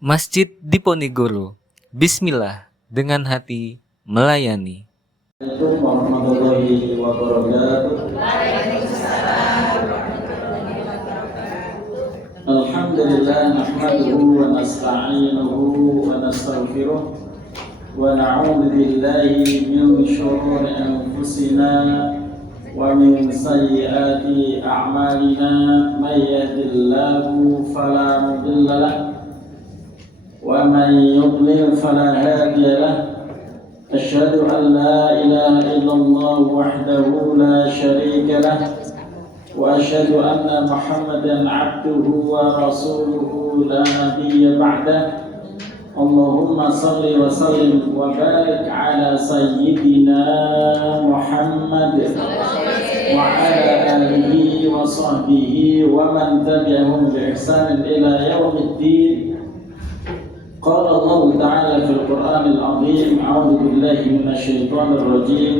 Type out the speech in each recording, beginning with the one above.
Masjid Diponegoro. Bismillah, dengan hati melayani. Assalamualaikum warahmatullahi wabarakatuh. Alhamdulillah nahmaduhu wa nasta'inuhu wa nastaghfiruh wa na'udzu billahi min shururi anfusina wa min sayyiati a'malina may yahdihillahu fala mudilla lahu wa man yudlil fala hadiya lahu. أشهد أن لا إله إلا الله وحده لا شريك له وأشهد أن محمدا عبده ورسوله لا نبي بعده. اللهم صل وسلم وبارك على سيدنا محمد وعلى آله وصحبه ومن تبعهم بإحسان إلى يوم الدين. قال الله تعالى في القرآن العظيم: أعوذ بالله من الشيطان الرجيم.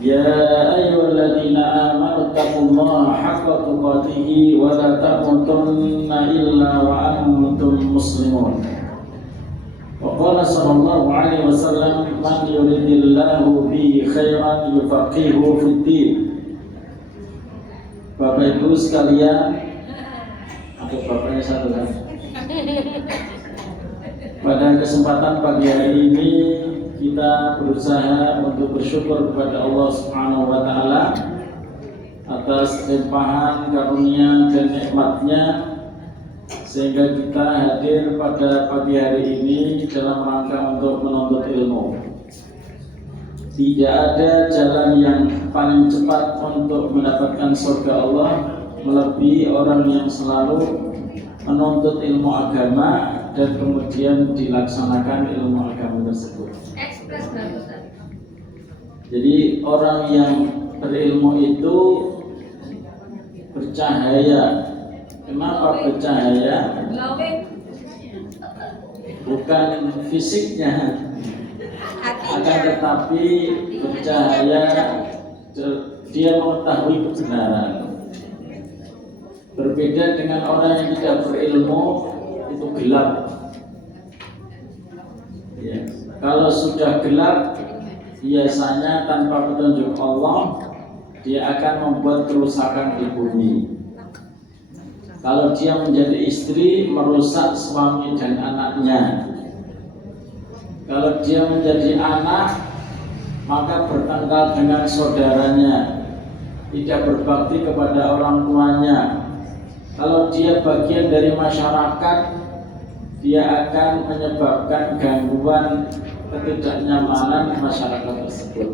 يا أيها الذين آمنوا اتقوا الله حق تقاته ولا تموتن إلا وأنتم مسلمون. وقال صلى الله عليه وسلم: من يريد الله به خيرا يفقهه في الدين. Bapak Ibu sekalian, atau bapaknya satu kan? Pada kesempatan pagi hari ini kita berusaha untuk bersyukur kepada Allah Subhanahu wa taala atas limpahan karunia dan nikmatnya sehingga kita hadir pada pagi hari ini dalam rangka untuk menuntut ilmu. Tidak ada jalan yang paling cepat untuk mendapatkan surga Allah melebihi orang yang selalu menuntut ilmu agama dan kemudian dilaksanakan ilmu agama tersebut. Jadi orang yang berilmu itu bercahaya. Kenapa bercahaya? Bukan fisiknya, akan tetapi bercahaya dia mengetahui kebenaran. Berbeda dengan orang yang tidak berilmu, itu gelap. Ya. Kalau sudah gelap, biasanya tanpa petunjuk Allah, dia akan membuat kerusakan di bumi. Kalau dia menjadi istri, merusak suami dan anaknya. Kalau dia menjadi anak, maka bertengkar dengan saudaranya, tidak berbakti kepada orang tuanya. Kalau dia bagian dari masyarakat, dia akan menyebabkan gangguan ketidaknyamanan masyarakat tersebut.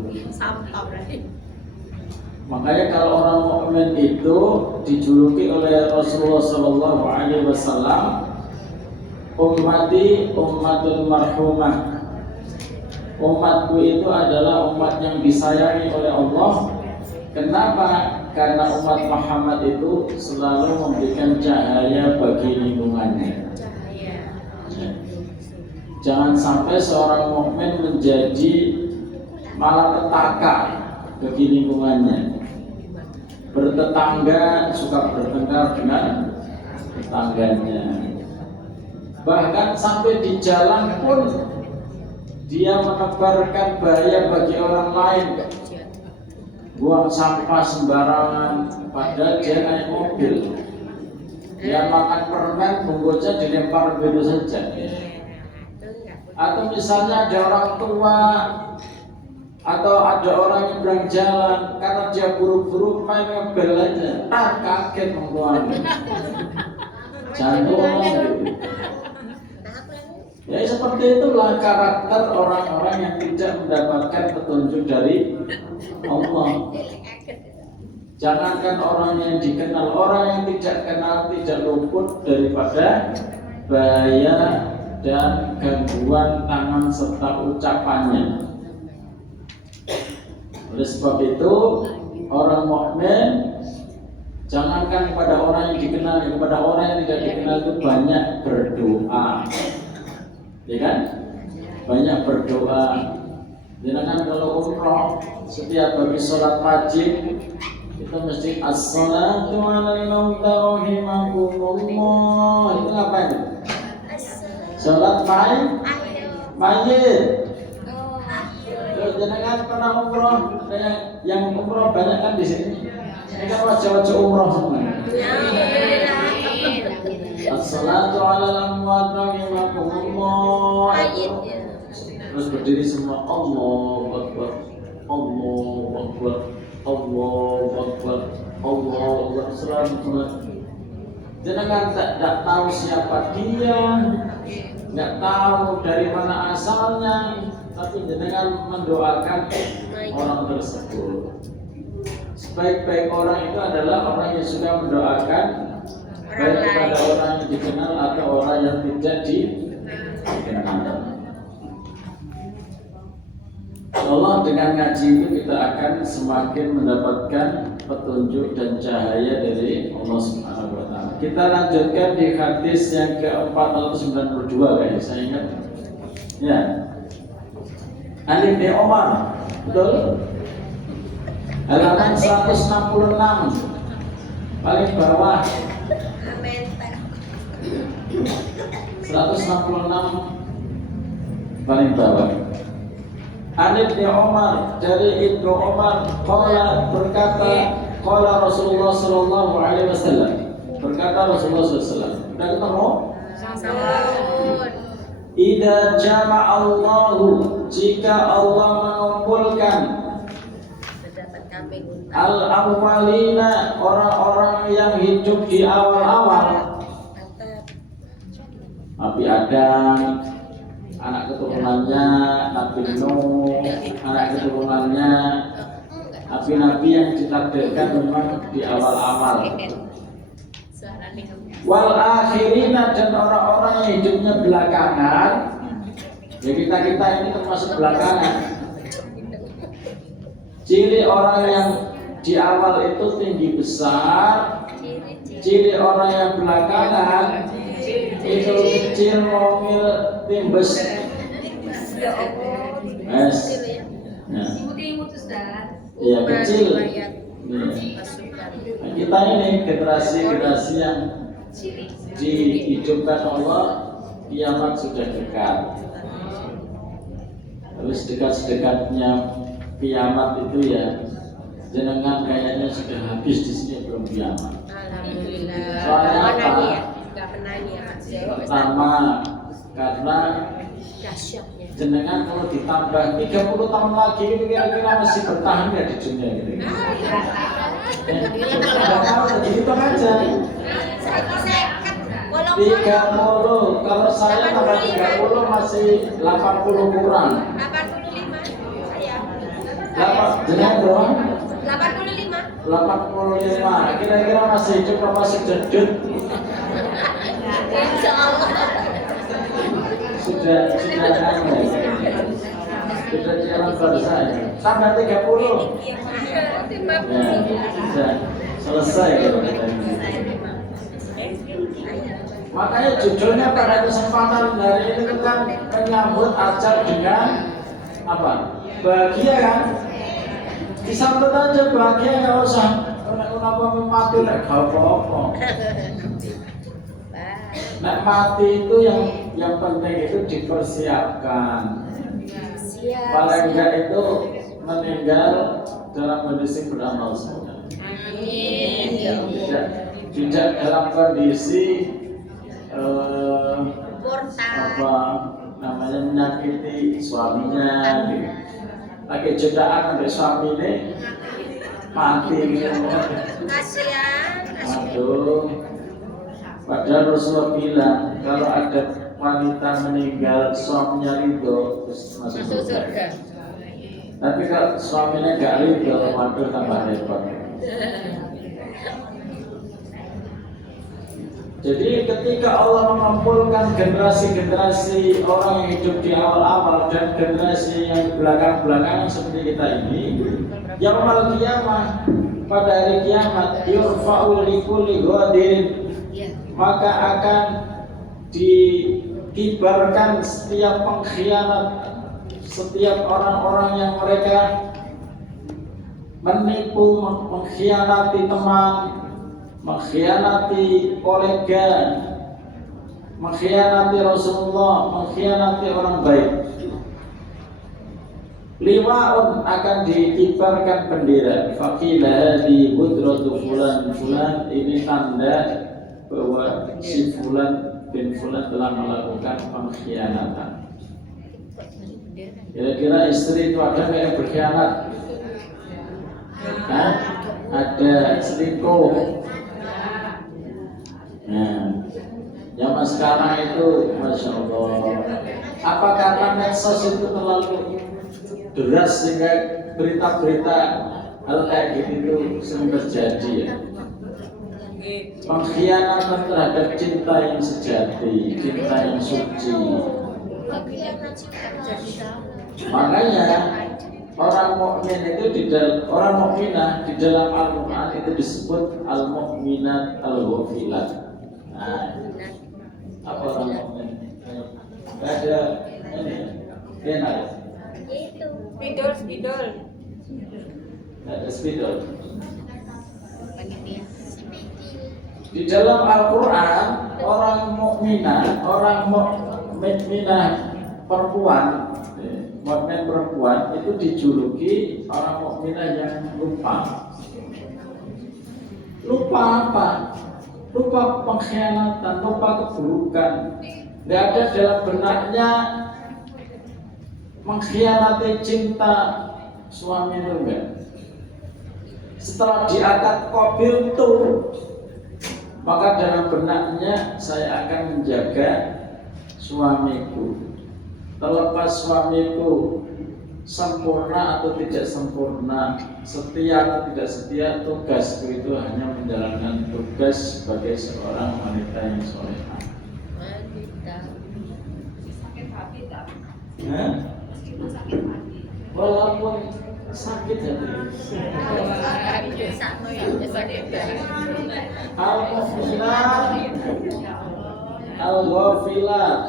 Makanya kalau orang mukmin itu dijuluki oleh Rasulullah SAW, ummati ummatul marhumah. Umatku itu adalah umat yang disayangi oleh Allah. Kenapa? Karena umat Muhammad itu selalu memberikan cahaya bagi lingkungannya. Jangan sampai seorang mukmin menjadi malapetaka bagi lingkungannya. Bertetangga suka bertengkar dengan tetangganya. Bahkan sampai di jalan pun dia menebarkan bahaya bagi orang lain. Buang sampah sembarangan, padahal dia naik mobil. Dia makan permen, bungkusnya dilempar begitu saja. Atau misalnya ada orang tua atau ada orang yang berang jalan, karena dia buru-buru main ngebel aja, kaget orang. Jantung gitu. Ya seperti itulah karakter orang-orang yang tidak mendapatkan petunjuk dari Allah. Jangankan orang yang dikenal, orang yang tidak kenal tidak luput daripada bahaya dan gangguan tangan serta ucapannya. Oleh sebab itu, orang mukmin jangankan kepada orang yang dikenal, kepada orang yang tidak dikenal itu banyak berdoa. Ya kan? Banyak berdoa. Jangan kalau umroh setiap habis sholat wajib itu mesti as-salatu 'alal mauta rahimakumullah. Itu ngapain? Sholat mayit. Oh. Jenengan pernah umroh? Yang umroh banyak kan di sini. Ini kan wajah-wajah umroh semua. Assalatu ala al-amwat rahimakumullah. Terus berdiri semua. Allahu Akbar, Allahu Akbar, Allahu Akbar, Allahu Akbar. Selamat. Jangan tak tahu siapa dia, nggak tahu dari mana asalnya, tapi jangan mendoakan orang tersebut. Sebaik-baik orang itu adalah orang yang sudah mendoakan baik kepada orang yang dikenal atau orang yang tidak dikenal. Allah dengan ngaji itu kita akan semakin mendapatkan petunjuk dan cahaya dari Allah Subhanahu wa taala. Kita lanjutkan di hadis yang ke-492 kayaknya saya ingat. Ya. Ali bin Umar, betul? Halaman 166 paling bawah. 166 paling bawah. Ali bin Umar, dari Ibnu Umar qala berkata qala Rasulullah sallallahu alaihi wasallam, berkata Rasulullah sallallahu alaihi wasallam. Sudah ketemu? Idza jama'allahu, jika Allah mengumpulkan al-awwalina, orang-orang yang hidup di awal-awal, Nabi Adam, anak keturunannya Nabi Nuh, anak keturunannya nabi-nabi yang ditakdirkan memang di awal-awal. Wal akhirina, dan orang-orang yang hidupnya belakangan. Ya kita ini termasuk belakangan. Ciri orang yang di awal itu tinggi besar, ciri orang yang belakangan itu kecil, ngomil, timbes. Yes. Iya kecil. Nah, kita ini generasi yang dihidupkan Allah, kiamat sudah dekat. Terus dekat-dekatnya kiamat itu ya, jenengan kayaknya sudah habis di sini belum kiamat. Alhamdulillah. Soalnya apa? Pertama, karena jenengan kalau ditambah 30 tahun lagi kira-kira masih bertahan ya di dunia ini. Tidak tahu, jadi itu aja. 30, kalau saya tambah 30 masih 80 kurang. 85 saya. Jenengan berapa? 85. 85. Kira-kira masih hidup apa masih jedut? Insya Allah. Sudah jalan bangsa ya. Tambah 30. Ya, sudah selesai kalau kita ini. Makanya judulnya pada kesempatan hari ini kita menyambut ajal dengan apa? Bahagia kan? Disambut aja bahagia, nggak usah kenapa mati nggak apa-apa. Nah, mati itu yang penting itu dipersiapkan. Paling enggak itu meninggal dalam kondisi beramal soleh. Tidak dalam kondisi apa namanya menyakiti suaminya, gitu. Lagi jedaan sampai suami ini mati gitu. Aduh. Padahal Rasulullah bilang kalau ada wanita meninggal suaminya ridho terus masuk surga. Tapi kalau suaminya gak ridho, waduh tambah repot. Jadi ketika Allah mengumpulkan generasi-generasi orang yang hidup di awal-awal dan generasi yang belakang-belakangan seperti kita ini, yaumul qiyamah, pada hari kiamat, yurfa'u likulli ghadirin, maka akan dikibarkan setiap pengkhianat, setiap orang-orang yang mereka menipu, mengkhianati teman, mengkhianati kolega, mengkhianati Rasulullah, mengkhianati orang baik. Liwaun akan dikibarkan bendera. Faqila di budratu fulan fulan, ini tanda bahwa si fulan bin fulan telah melakukan pengkhianatan. Kira-kira istri itu ada nggak yang berkhianat? Hah? Ada selingkuh. Nah, zaman sekarang itu, masya Allah. Apa karena medsos itu terlalu deras sehingga berita-berita hal kayak gitu itu sering terjadi ya? Pengkhianatan terhadap cinta yang sejati, cinta yang suci. Makanya orang mukmin itu orang mukminah di dalam Al-Qur'an itu disebut al-mukminat al-ghafilat. Nah, apa orang mukmin? Ada ini, benar. Spidol. Ada spidol. Di dalam Al-Quran orang mukminah perempuan, mukmin perempuan itu dijuluki orang mukminah yang lupa. Lupa apa? Lupa pengkhianatan, lupa keburukan. Tidak ada dalam benaknya mengkhianati cinta suami itu enggak. Setelah diangkat Qabil itu, maka dalam benaknya saya akan menjaga suamiku. Terlepas suamiku sempurna atau tidak sempurna, setia atau tidak setia, tugasku itu hanya menjalankan tugas sebagai seorang wanita yang solehah. Walaupun sakit hati. Al-Mu'minat Al-Ghafilat.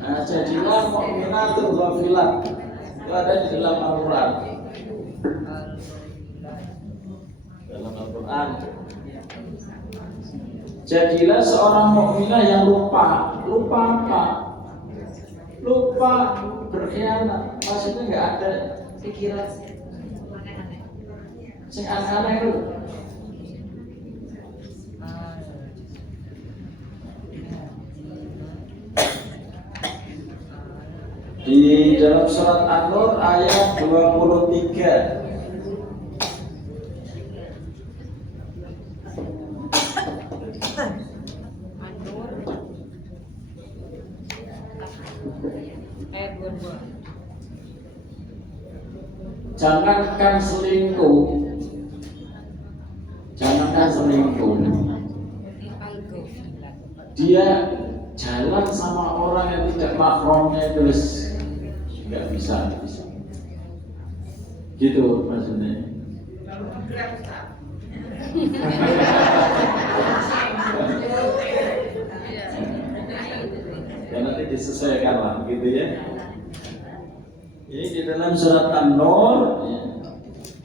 Nah, jadilah mu'minatul ghafilat. Itu ada di dalam Al-Quran. Dalam Al-Quran. Jadilah seorang mukminah yang lupa. Lupa apa? Lupa berkhianat. Maksudnya nggak ada pikiran sing aneh-aneh itu. Di dalam surat An-Nur ayat 23. Jangankan selingkuh, dia jalan sama orang yang tidak mahramnya terus nggak bisa. Gitu maksudnya. Ya nanti disesuaikan lah, gitu ya. Ini di dalam surat An-Nur,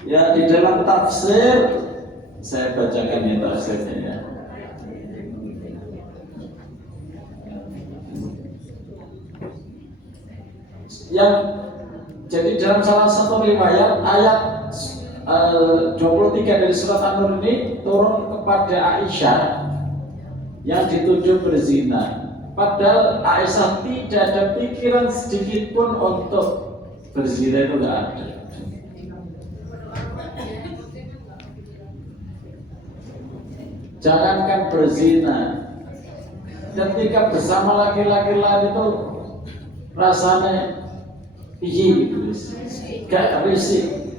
ya di dalam tafsir, saya bacakan ya tafsirnya ya. Yang jadi dalam salah satu riwayat ayat 23 dari surat An-Nur ini turun kepada Aisyah yang dituduh berzina. Padahal Aisyah tidak ada pikiran sedikit pun untuk berzina, itu nggak ada. Jangankan berzina, ketika bersama laki-laki lain itu rasanya gitu, gak risih.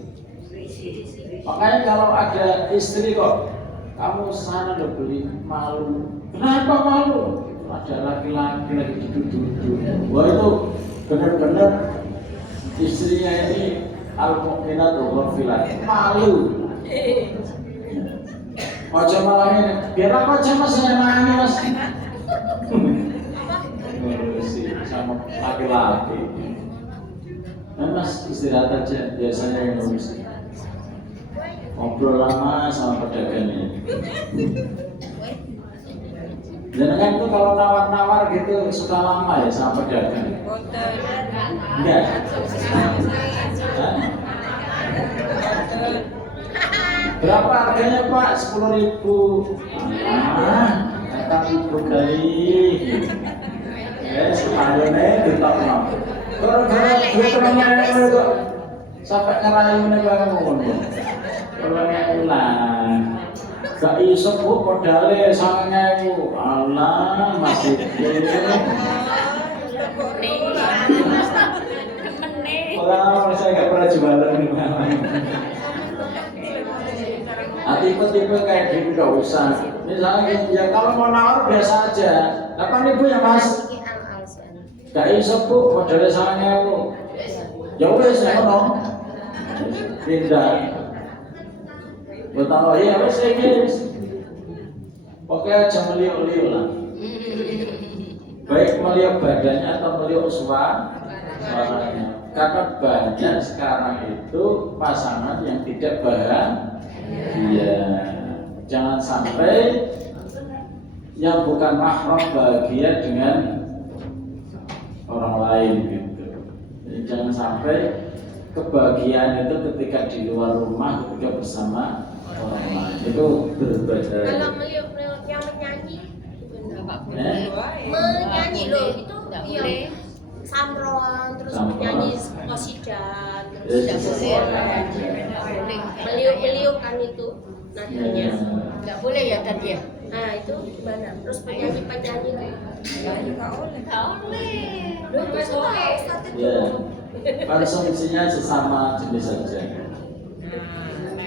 Makanya kalau ada istri kok kamu sana udah beli, malu. Kenapa malu? Ada laki-laki lagi duduk-duduk. Wah, itu benar-benar istrinya ini al-mu'minat al-ghafilat, malu. Wajah malah ini, biar aku aja mas, saya nangis mas. Ngurusi sama laki-laki. Nah, mas istirahat aja, biasanya yang ngurusi. ngobrol lama sama pedagangnya. Jangan tuh kalau nawar-nawar gitu suka lama ya sama pedagang. Enggak. Hah? Berapa harganya Pak? 10.000. Kata ibu kali. Sekaliannya ditolong. Gara-gara duit orangnya itu sampai ngerayu nih bangun. Orangnya ulang. Gak iso bu modalnya sangat ngewu. Allah masih orang saya gak pernah jualan di mana. Tipe-tipe kayak gitu gak usah. Misalnya ya kalau mau nawar biasa aja. Kapan ibu ya mas? Gak iso bu modalnya sangat ngewu. Ya udah saya ngomong pindah. Betapa ya wes ini. Oke aja meliuk-liuk lah. Baik meliuk badannya atau meliuk suaranya. Karena banyak sekarang itu pasangan yang tidak bahagia. Jangan sampai yang bukan mahram bahagia dengan orang lain gitu. Jadi jangan sampai kebahagiaan itu ketika di luar rumah, ketika bersama orang lain itu berbeda. Kalau meliuk-meliuk yang menyanyi, menyanyi loh itu yang samron terus menyanyi qasidah terus meliuk-meliuk kan itu nadanya. Nggak boleh ya tadi ya? Nah itu gimana? Terus penyanyi-penyanyi Nggak boleh. loh masalah Ustaz itu. Ya, konsumsinya sesama jenis saja.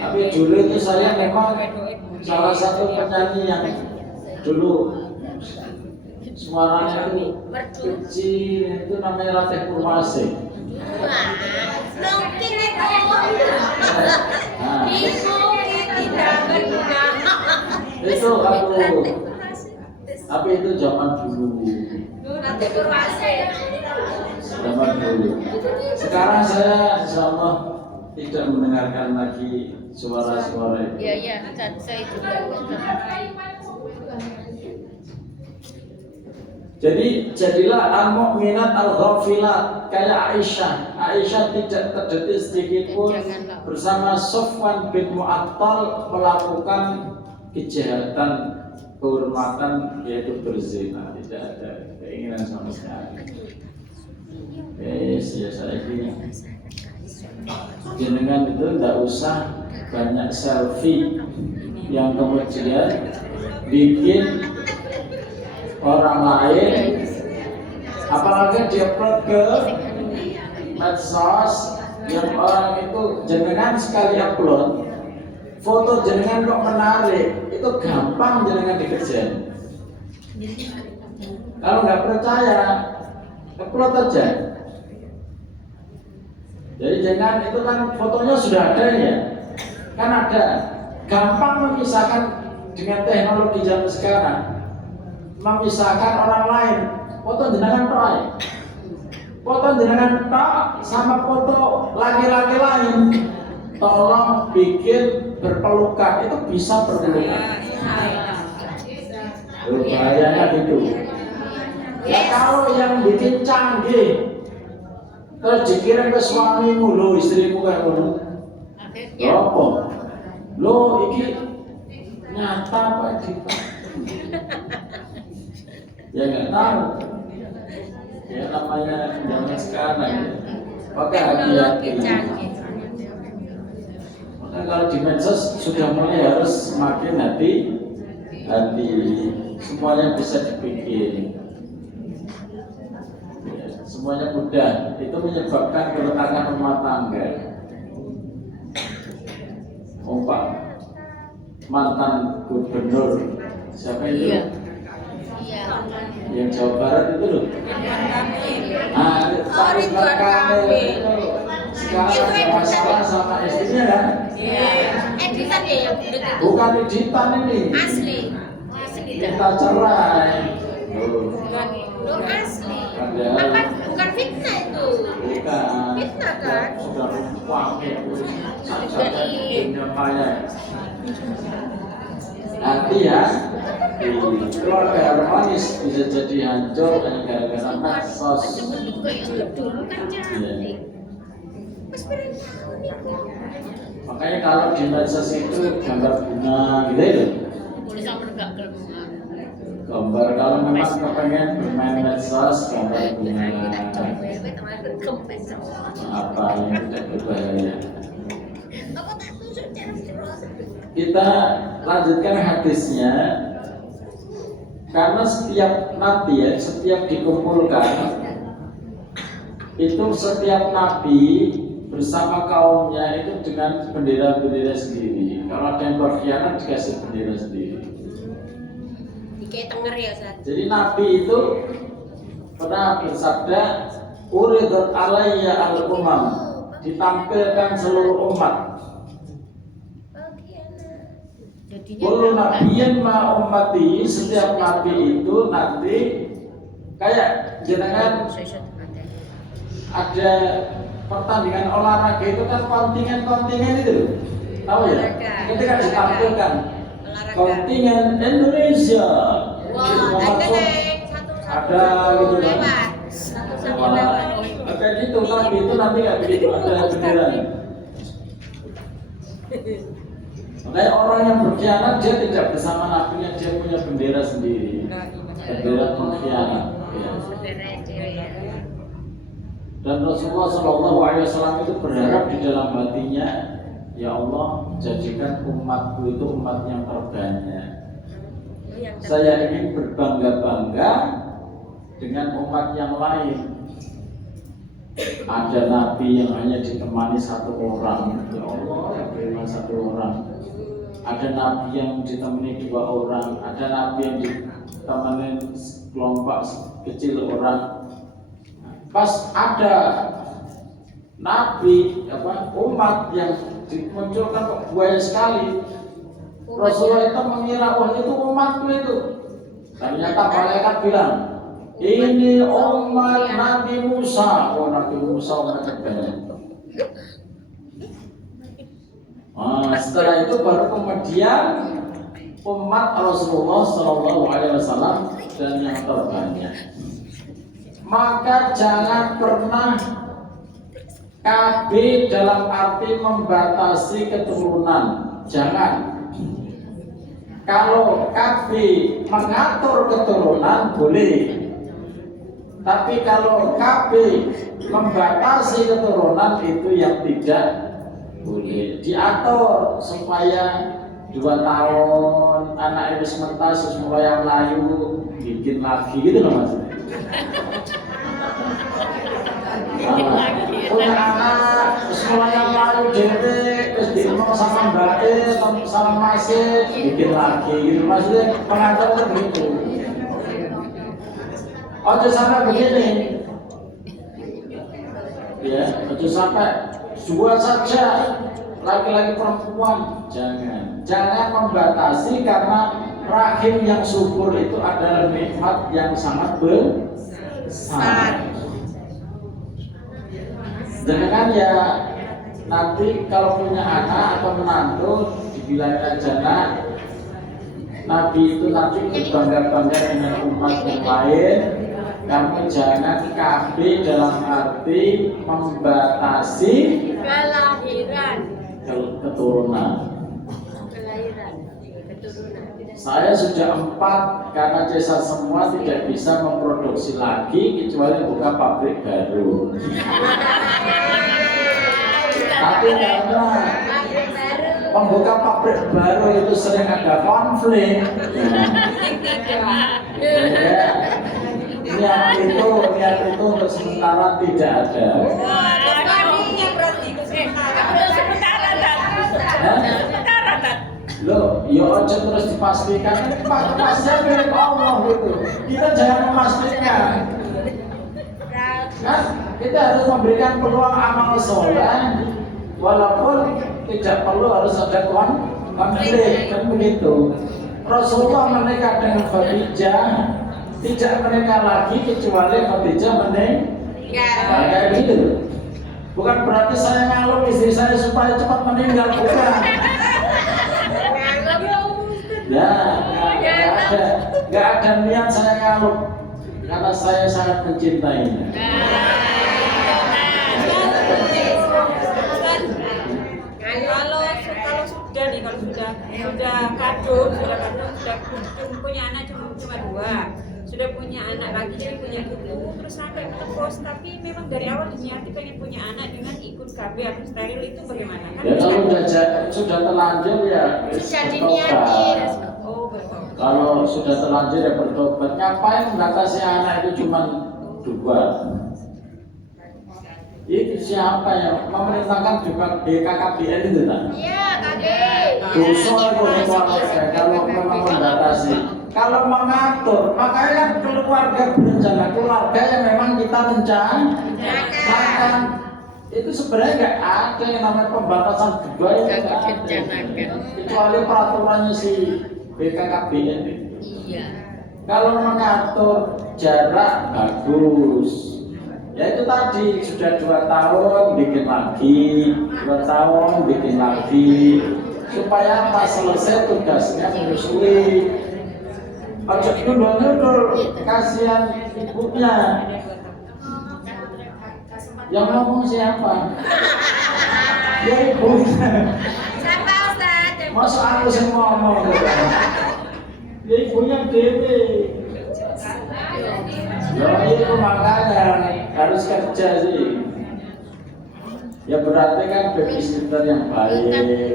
Tapi dulu itu saya memang salah satu penyanyi yang dulu suaranya itu kecil, itu namanya Ratih Purwasih. Wah, mungkin itu. Nah, Mungkin tidak benar. itu tapi itu zaman dulu. Nanti Purwasih. Zaman dulu. Sekarang saya insyaallah tidak mendengarkan lagi suara-suara itu. Iya, saya juga. Jadi jadilah al-mu'minat al-ghafilat kayak Aisyah. Aisyah tidak terdetik sedikit pun bersama Sofwan bin Mu'attal melakukan kejahatan kehormatan yaitu berzina. Tidak ada keinginan sama sekali. Ya saya ini jenengan itu tidak usah banyak selfie yang kemudian bikin orang lain, apalagi diupload ke medsos yang orang itu jenengan sekali upload foto jenengan kok menarik, itu gampang jenengan dikejar. Kalau nggak percaya, upload aja. Jadi jangan itu kan fotonya sudah ada ya, kan ada, gampang memisahkan dengan teknologi zaman sekarang. Memisahkan orang lain, foto jenengan tok, foto jenengan tok sama foto laki-laki lain, tolong bikin berpelukan, itu bisa berpelukan. Bahayanya gitu. Ya kalau yang bikin canggih, terus dikirim ke suamimu, lo istrimu kayak ngono, apa? Lo iki nyata apa gitu? Ya nggak tahu. Ya namanya zaman sekarang. Oke, hati-hati. Maka kalau di medsos sudah mulai harus semakin hati-hati. Semuanya bisa dibikin. Ya, semuanya mudah. Itu menyebabkan keretakan rumah tangga. Pak mantan gubernur siapa itu? Iya. Yang Jawa Barat itu loh. Pak Ridwan Kamil itu sekarang ada masalah sama istrinya kan? Editan ya yang bulat itu. Bukan editan ini. Asli. Kita cerai. Nur asli. Padahal Bukan fitnah itu. bukan. Fitnah kan? Sudah wangi saja dunia. Nanti ya di keluarga harmonis bisa jadi hancur dan gara-gara medsos. Dulu kan cantik. Mas berapa tahun nih? Makanya kalau di medsos itu gambar bunga gitu itu. Boleh sama enggak kalau Gambar kalau memang kepengen bermain medsos gambar bunga apa yang tidak berbahaya. Aku tak tunjuk terus. Kita lanjutkan hadisnya. Karena setiap nabi ya, setiap dikumpulkan itu setiap nabi bersama kaumnya itu dengan bendera-bendera sendiri. Kalau ada yang berkhianat dikasih bendera sendiri. Kayak tenger ya Ustaz. Jadi nabi itu pernah bersabda, "Uridat alayya al-umam", ditampilkan seluruh umat. Kullu nabiyyin ma ummati, setiap nabi itu nanti kayak jenengan ada pertandingan olahraga itu kan kontingen itu, tahu ya? Ketika ditampilkan kontingen Indonesia, ada gitu kan? Ada gitu nabi itu nanti nggak begitu, ada benderanya. Makanya orang yang berkhianat dia tidak bersama nabinya, dia punya bendera sendiri, bendera pengkhianat. Ya. Dan Rasulullah SAW itu berharap di dalam hatinya, ya Allah jadikan umatku itu umat yang terbanyak. Saya ingin berbangga-bangga dengan umat yang lain. Ada nabi yang hanya ditemani satu orang, ya Allah cuma satu orang. Ada nabi yang ditemani 2 orang, ada nabi yang ditemani kelompok kecil orang. Pas ada nabi umat yang dimunculkan kok banyak sekali. Rasulullah itu mengira wah itu umatku itu. Ternyata malaikat bilang, ini umat Nabi Musa. Oh, Nabi Musa umat terbanyak. Setelah itu baru kemudian umat Rasulullah SAW dan yang terbanyak. Maka jangan pernah KB dalam arti membatasi keturunan. Jangan. Kalau KB mengatur keturunan boleh. Tapi kalau KB membatasi keturunan itu yang tidak boleh. Diatur supaya 2 tahun anak itu sementas terus mulai melayu bikin lagi gitu loh mas. Punya anak terus mulai melayu dewe terus diomong sama mbaknya sama masih bikin lagi gitu maksudnya pengatur begitu. Ojo sampai begini, ya, ojo sampai 2 saja, laki-laki perempuan, jangan membatasi karena rahim yang subur itu adalah nikmat yang sangat besar. Jangan ya nanti kalau punya anak atau menantu dibilangin aja nak. Nabi itu nanti berbangga-bangga dengan umat yang lain. Kamu jangan KB dalam arti membatasi kelahiran. Saya sudah 4 karena desa semua tidak bisa memproduksi lagi kecuali buka pabrik baru. Tapi karena membuka pabrik baru itu sering ada konflik. Niat itu untuk sementara tidak ada. Loh, ya aja terus dipastikan kepastian milik Allah gitu. Kita jangan memastikan. Kan kita harus memberikan peluang amal soleh, walaupun tidak perlu harus ada konflik kan begitu. Rasulullah menikah dengan Khadijah tidak menikah lagi kecuali Khadijah meninggal. Kayak gitu. Bukan berarti saya ngalung istri saya supaya cepat meninggal, bukan. Ya, nggak ada niat saya ngalung karena saya sangat mencintainya. Kalau sudah nih, sudah kadung, sudah punya anak cuma dua, sudah punya anak lagi jadi punya cucu, terus sampai tepos, tapi memang dari awal niatnya pengen punya anak dengan ikut KB atau steril itu bagaimana? Kan Ya kalau sudah terlanjur ya Sudah diniatin. oh betul. Kalau sudah terlanjur ya bertobat. Ngapain membatasi anak itu cuma dua? Itu siapa yang memerintahkan BKKBN itu tak? Iya, Kakek. Dosa itu keluarga kalau memang membatasi. Kalau mengatur, makanya kan keluarga berencana, keluarga yang memang kita rencanakan. Itu sebenarnya nggak ada yang namanya pembatasan dua itu nggak ada. Kecuali peraturannya si BKKBN itu. Iya. Kalau mengatur jarak bagus. Ya itu tadi sudah 2 tahun bikin lagi, 2 tahun bikin lagi, supaya pas selesai tugasnya menyusui. Ojo nyundul, kasihan ibunya. Yang ngomong siapa? Ya ibunya. Siapa Ustaz? Masa aku sih ngomong gitu. Ya ibunya dewe. Ya itu makanya harus kerja sih. Ya berarti kan babysitter yang baik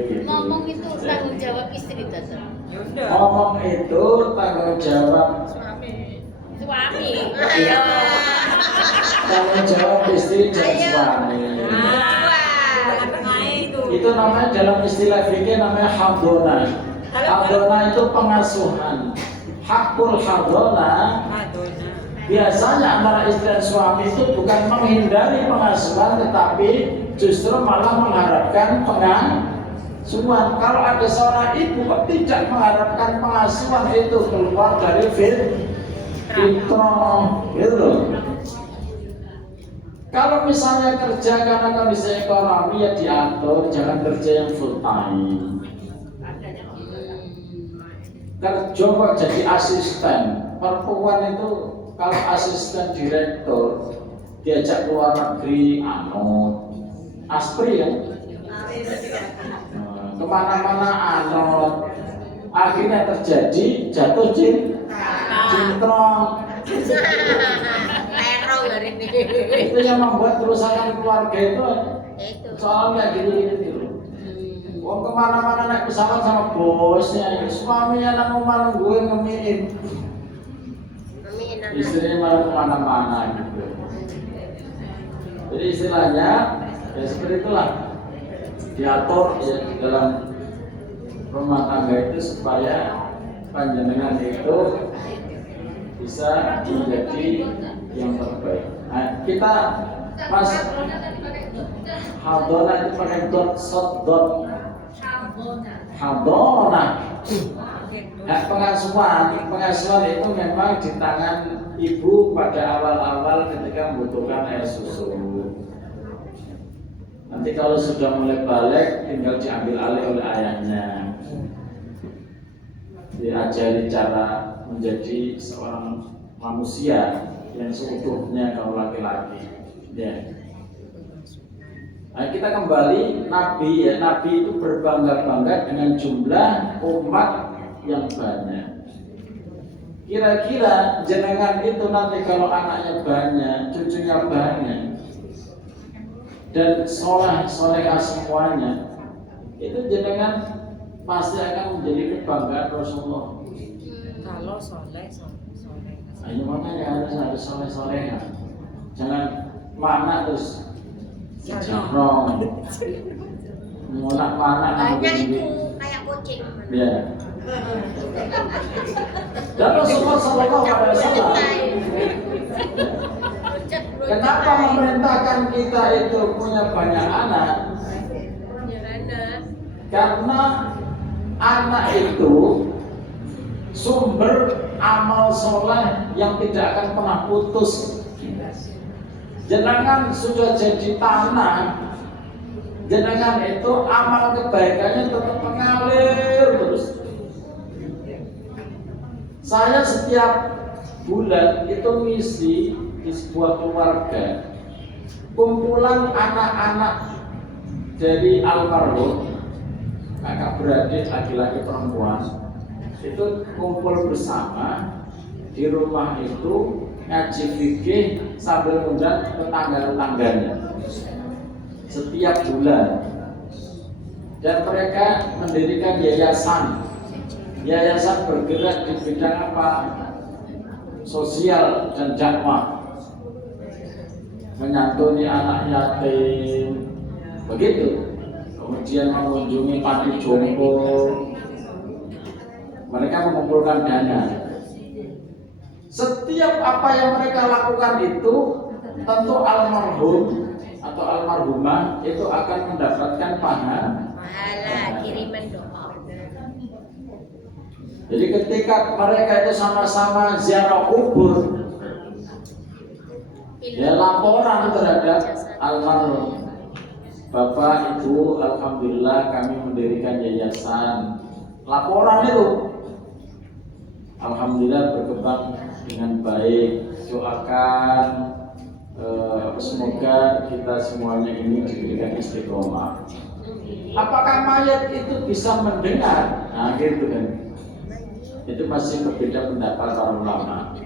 gitu. Ngomong itu tanggung jawab istri tetap. Ya udah. Ngomong itu tanggung jawab Suami. Ayo. tanggung jawab istri dan suami. Tengah-tengahnya itu. Itu namanya dalam istilah fikih namanya hadona. Hadona itu pengasuhan. Hakul hadona. Madonna. Biasanya antara istri dan suami itu bukan menghindari pengasuhan, tetapi justru malah mengharapkan pengasuhan. Kalau ada seorang ibu kok tidak mengharapkan pengasuhan, itu keluar dari fitrah, gitu loh. Kalau misalnya kerja karena kondisi ekonomi ya diatur, jangan kerja yang full time. Kerja kok jadi asisten. Perempuan itu kalau asisten direktur diajak keluar negeri, aspri ya, kemana-mana akhirnya terjadi jatuh cintrong. Terong hari ini. Itu yang membuat kerusakan keluarga itu Itu. soalnya gini. Wong kemana-mana naik pesawat sama bosnya, suaminya nang omah gue ngemiin. Istrinya malah kemana-mana gitu. Jadi istilahnya ya seperti itulah, diatur ya dalam rumah tangga itu supaya panjenengan itu bisa menjadi yang terbaik. Nah, kita mas hadona itu pakai dot. Hadona. Hak pengasuhan itu memang di tangan ibu pada awal-awal ketika membutuhkan air susu. Nanti kalau sudah mulai balik tinggal diambil alih oleh ayahnya. Diajari cara menjadi seorang manusia yang seutuhnya kalau laki-laki. Ya. Nah, kita kembali Nabi ya, Nabi itu berbangga-bangga dengan jumlah umat yang banyak. Kira-kira jenengan itu nanti kalau anaknya banyak, cucunya banyak, dan soleh-solehah semuanya, itu jenengan pasti akan menjadi kebanggaan Rasulullah. Kalau soleh. Ayo makanya harus soleh-solehah. Jangan mana terus jarong, mulak mana Banyak itu kayak kucing. ya. Dan Rasulullah Sallallahu Alaihi Wasallam, kenapa memerintahkan kita itu punya banyak anak? Karena anak itu sumber amal soleh yang tidak akan pernah putus. Jenengan sudah jadi tanah, jenengan itu amal kebaikannya tetap mengalir terus. Saya setiap bulan itu ngisi di sebuah keluarga kumpulan anak-anak dari almarhum, kakak beradik laki-laki perempuan, itu kumpul bersama di rumah itu ngaji fikih sambil ngundang tetangga-tetangganya setiap bulan. Dan mereka mendirikan yayasan bergerak di bidang apa? Sosial dan dakwah, menyantuni anak yatim, begitu. Kemudian mengunjungi panti jompo, mereka mengumpulkan dana. Setiap apa yang mereka lakukan itu tentu almarhum atau almarhumah itu akan mendapatkan pahala kiriman doa. Jadi ketika mereka itu sama-sama ziarah kubur, ya laporan terhadap almarhum, Bapak Ibu, alhamdulillah kami mendirikan yayasan. Laporan itu alhamdulillah berkembang dengan baik. Doakan semoga kita semuanya ini diberikan istiqomah. Apakah mayat itu bisa mendengar? Nah gitu kan. Itu masih berbeda pendapat para ulama.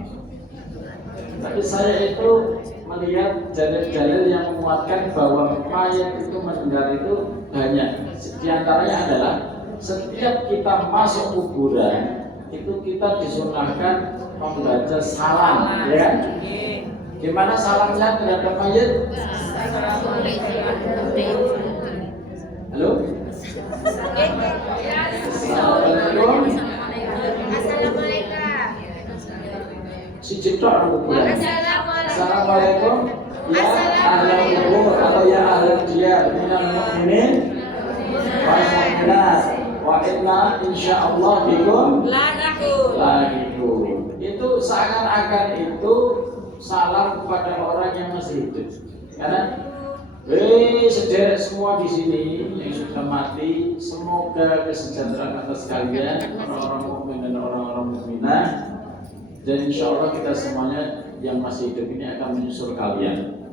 Tapi saya itu melihat dalil-dalil yang menguatkan bahwa mayat itu mendengar itu banyak. Di antaranya adalah setiap kita masuk kuburan itu kita disunahkan membaca salam, ya kan? Gimana salamnya terhadap mayat? Halo? Assalamualaikum. Si Cipta kuburan. Assalamualaikum. Ya ahlal kubur atau ya ahlal diyar minal mu'minin wal mu'minat wa inna insyaallah bikum lahiqun. Itu seakan-akan itu salam kepada orang yang masih hidup. Karena sederek semua di sini yang sudah mati, semoga kesejahteraan atas kalian orang-orang mukmin dan orang-orang mukminah. Dan insya Allah kita semuanya yang masih hidup ini akan menyusul kalian.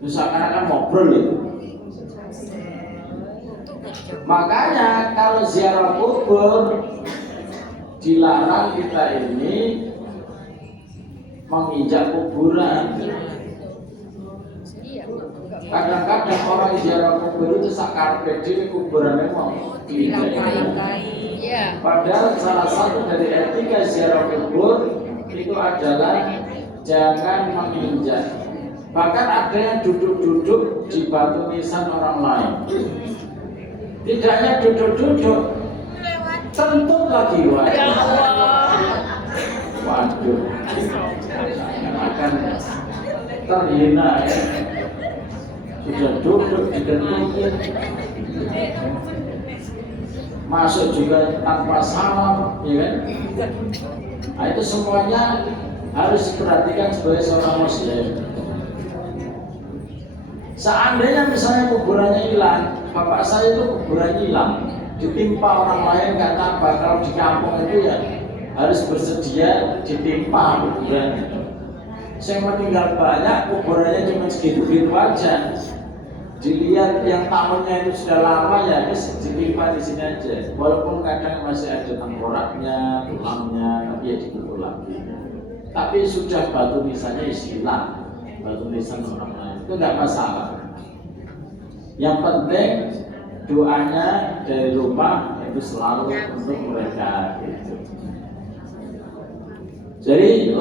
Itu seakan-akan ngobrol itu. Makanya kalau ziarah kubur dilarang kita ini menginjak kuburan. Kadang-kadang orang ziarah kubur itu sakar di kuburannya mau padahal salah satu dari etika ziarah kubur itu adalah jangan menginjak. Bahkan ada yang duduk-duduk di batu nisan orang lain. Tidak hanya duduk-duduk, kentut lagi. Waduh, akan terhina ya. Sudah duduk dikentutin, masuk juga tanpa salam, ya kan? Nah, itu semuanya harus diperhatikan sebagai seorang muslim. Seandainya misalnya kuburannya hilang, bapak saya itu kuburannya hilang, ditimpa orang lain karena bakal di kampung itu ya harus bersedia ditimpa kuburannya. Saya meninggal banyak, kuburannya cuma segitu-gitu aja. Dilihat yang tamunya itu sudah lama ya, ditimpa di sini aja. Walaupun kadang masih ada tengkoraknya, tulangnya, tapi ya dipukul lagi. Tapi sudah batu nisannya hilang, batu nisan orang lain itu nggak masalah. Yang penting doanya dari rumah itu selalu untuk mereka. Gitu. Jadi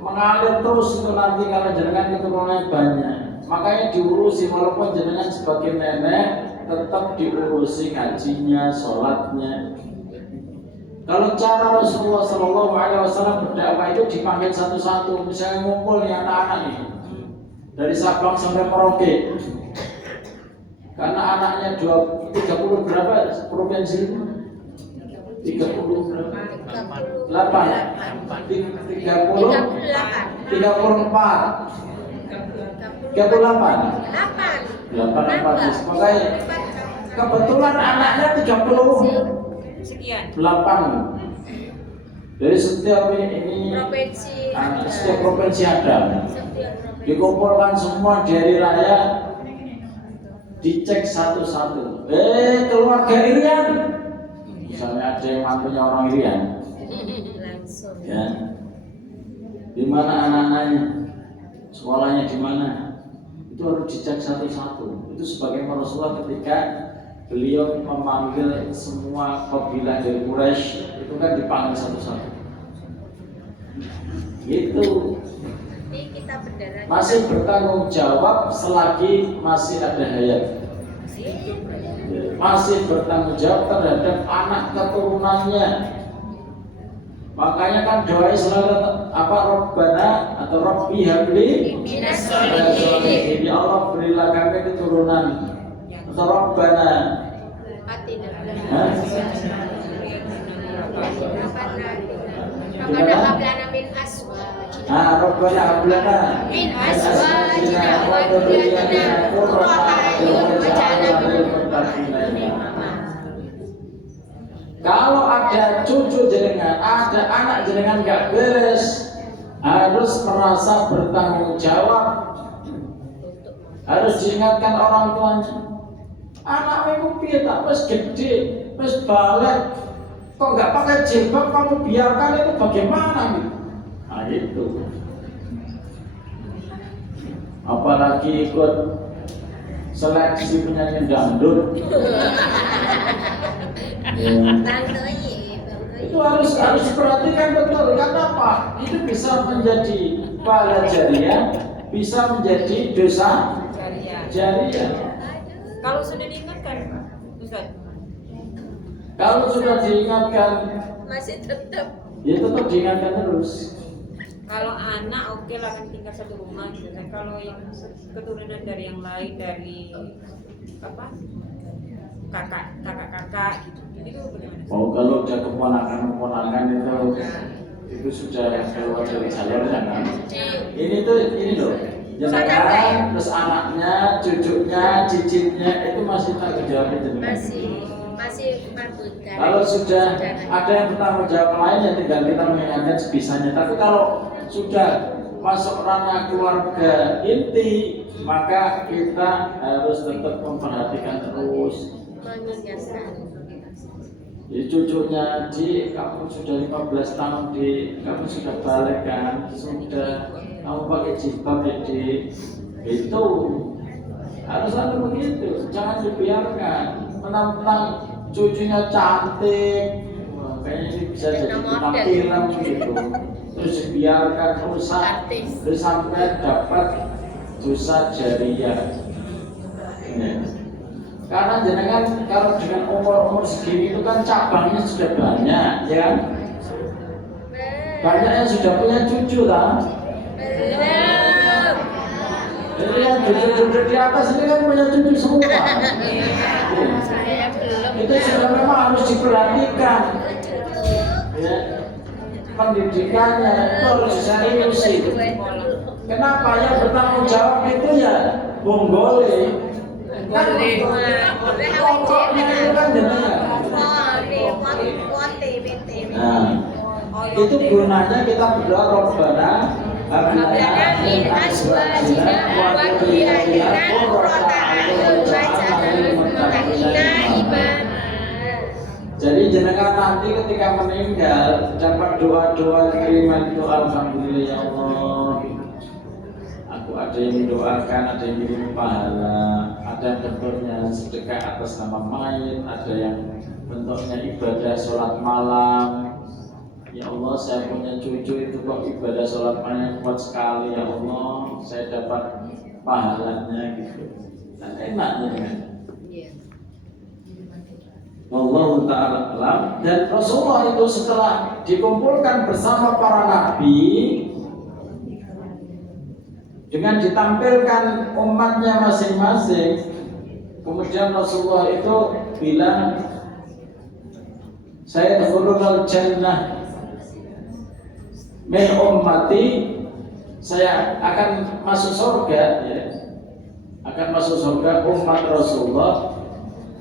mengalir terus itu nanti kalau jenengan keturunannya banyak. Makanya diurusi, walaupun jenengan sebagai nenek tetap diurusi ngajinya, sholatnya. Kalau cara Rasulullah SAW berdakwah itu dipanggil satu-satu. Misalnya ngumpul nih anak-anak nih dari Sabang sampai Merauke. Karena anaknya 30 berapa provinsi? 30 berapa? 38. 34 38 makanya kebetulan anaknya 38 Sekian. dari setiap ini Provinsi setiap provinsi ada setiap provinsi. dikumpulkan semua di hari raya, dicek satu-satu. Keluarga Irian, misalnya ada yang mantunya orang Irian, Langsung. ya, di mana anak-anaknya, sekolahnya di mana, itu harus dicek satu-satu. Itu sebagaimana Rasulullah ketika beliau memanggil semua kabilah dari Quraisy, itu kan dipanggil satu-satu. Gitu. Ini kita berdarah. Masih bertanggung jawab selagi masih ada hayat. Masih bertanggung jawab terhadap anak keturunannya. Makanya kan doa selalu apa, Rabbana atau Rabbi habli Minas sholihin. Ya Allah, berilah kami keturunan. Atau Rabbana. Rabbana hablana min azwajina Rabbana hablana min azwajina wa dhurriyyatina qurrata a'yun waj'alna lil muttaqina imama. Kalau ada cucu jenengan, ada anak jenengan gak beres, harus merasa bertanggung jawab, harus diingatkan orang tuanya. Anakmu itu piye tak wis gede, wis balik, kok nggak pakai jilbab, kamu biarkan itu bagaimana gitu? Nah itu. Apalagi ikut seleksi penyanyi dangdut. Itu harus diperhatikan betul. Kenapa? Itu bisa menjadi pahala jariah, bisa menjadi dosa jariah. Kalau sudah diingatkan, Ustaz. Kalau sudah diingatkan, Masih tetap. ya tetap diingatkan terus. Kalau anak oke lah kan tinggal satu rumah gitu kan. Kalau yang keturunan dari yang lain, dari apa, kakak gitu, itu bagaimana? Oh, kalau udah keponakan itu sudah keluar dari jalurnya kan. Ini loh. Jangan terus anaknya, cucunya, cicitnya itu masih tanggung jawab jenengan. Masih marbutkan. Kalau sudah ada yang bertanggung jawab lain, ya tinggal kita mengingatkan sebisanya. Tapi kalau sudah masuk ranah keluarga inti, maka kita harus tetap memperhatikan terus. Mengingatkan. Jadi cucunya, kamu sudah 15 tahun, kamu sudah balik kan, sudah kamu pakai jilbab ya, itu harus ada begitu, jangan dibiarkan. Menang-menang cucunya cantik, kayaknya ini bisa jadi bintang film gitu, terus dibiarkan rusak, terus sampai dapat dosa jariah. Ya. Karena jenengan kalau dengan umur segini itu kan cabangnya sudah banyak, ya. Banyak yang sudah punya cucu lah. Jadi yang cucu-cucu di atas ini kan punya cucu semua. Itu sudah memang harus diperhatikan. Ya. Pendidikannya itu harus serius itu. Kenapa yang bertanggung jawab itu ya bonggole? Kan pokoknya itu kan jenengan. Nah, itu gunanya kita berdoa Rabbana Hablana min azwajina wa dhurriyyatina qurrata a'yun waj'alna lil muttaqina imama. Jadi jenengan nanti ketika meninggal dapat doa-doa kiriman itu, alhamdulillah ya Allah. Aku ada yang mendoakan, ada yang kirim pahala, ada yang bentuknya sedekah atas nama mayit, ada yang bentuknya ibadah sholat malam. Ya Allah, saya punya cucu itu kok ibadah sholat malam kuat sekali ya Allah, saya dapat pahalanya gitu. Dan enaknya kan. Wallahu ta'ala alam. Dan Rasulullah itu setelah dikumpulkan bersama para nabi dengan ditampilkan umatnya masing-masing, kemudian Rasulullah itu bilang, saya dkhulul jannah min ummati, saya akan masuk surga, ya, akan masuk surga umat Rasulullah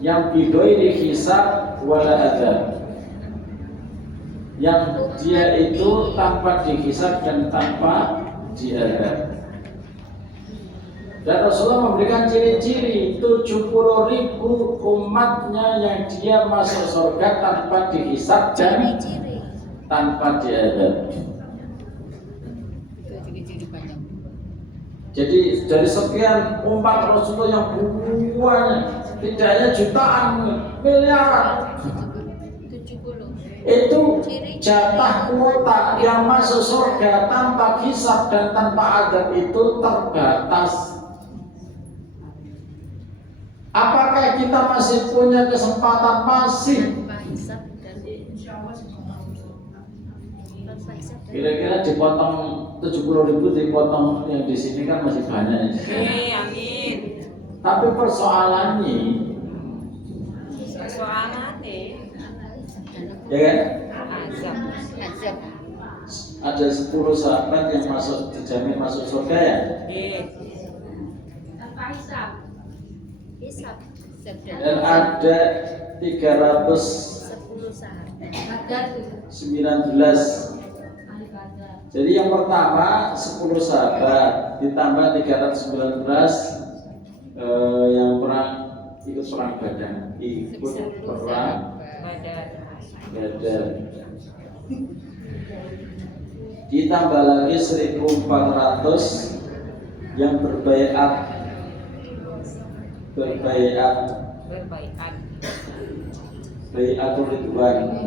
yang bidoi hisab wala adab, yang dia itu tanpa dihisab dan tanpa diadab. Dan Rasulullah memberikan ciri-ciri 70.000 umatnya yang dia masuk surga tanpa dihisab dan Ciri-ciri. tanpa diadab. Jadi dari sekian umat Rasulullah yang banyak, tidak hanya jutaan, miliaran, 70. itu jatah kuota yang masuk surga tanpa hisab dan tanpa adab itu terbatas. Apakah kita masih punya kesempatan? Masih. Tanpa hisab dan tanpa hisab dan Kira-kira dipotong 70.000, dipotong yang di sini kan masih banyak. Amin. Tapi persoalannya, Soalnya ya kan? azab. Ada 10 sahabat yang masuk, dijamin masuk surga ya. hisab. Dan ada 10 sahabat. 19. Jadi yang pertama 10 sahabat ditambah 319 yang ikut perang Badar, ikut perang Badar. Ditambah lagi 1.400 yang berbaiat. Baiatul Ridwan.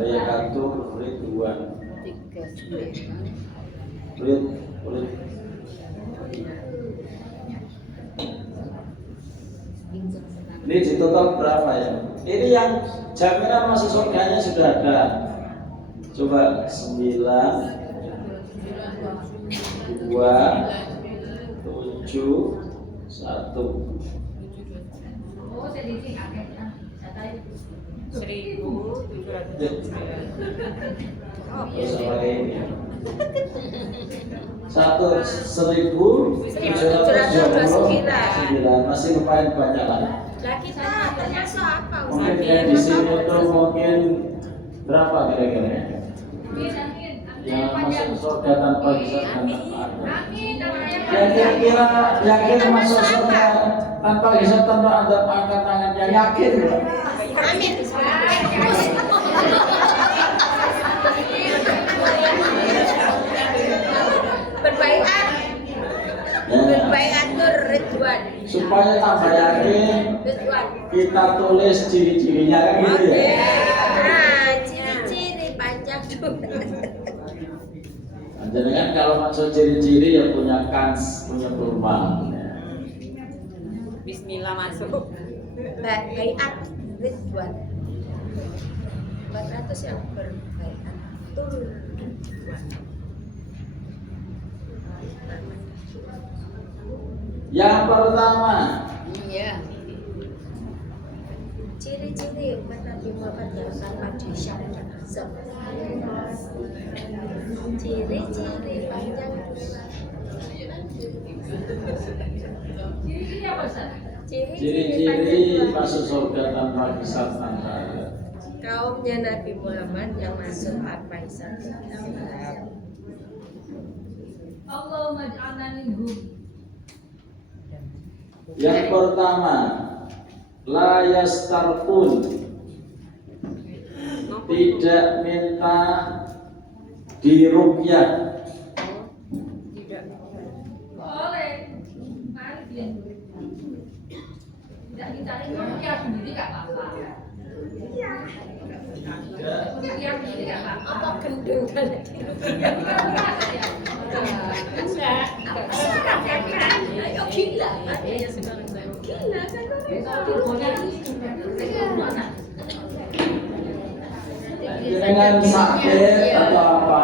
Ini di total berapa ya? Ini yang jaminan masuk surganya sudah ada. Coba 9, 2, 7, 1. 1.729, masih lumayan banyak lah. Lah kita termasuk apa Mungkin Ustaz? yang di sini itu mungkin berapa kira-kira ya? Yang masuk surga tanpa hisab dan tanpa adab. Yang kira-kira yakin masuk surga tanpa hisab tanpa adab, angkat tangannya, yakin? Amin. Berbaiat. Berbaiatur Ridwan. Supaya tambah yakin, Ridwan. kita tulis ciri-cirinya kan gitu ya. Nah, ciri-ciri panjang juga. Jadi kan kalau masuk ciri-ciri ya punya kans, punya peluang. Bismillah masuk. Baiat Ridwan. 400 yang berbaiatur. Yang pertama, ciri-ciri umat Nabi Muhammad yang tanpa dihisab dan azab. Ciri-ciri panjang ciri-ciri masuk surga tanpa hisab tanpa adab. kaumnya Nabi Muhammad yang masuk tanpa hisab dan azab. Allahumma ij'alna minhum. Yang pertama, la yastarqun, tidak minta diruqyah. Boleh. Mari biar. Tidak dicari rupiah sendiri nggak apa-apa. Rupiah sendiri nggak apa-apa. Apa gendeng kan? Ayo gila. Iya sekarang gila kan? Dengan sakit atau apa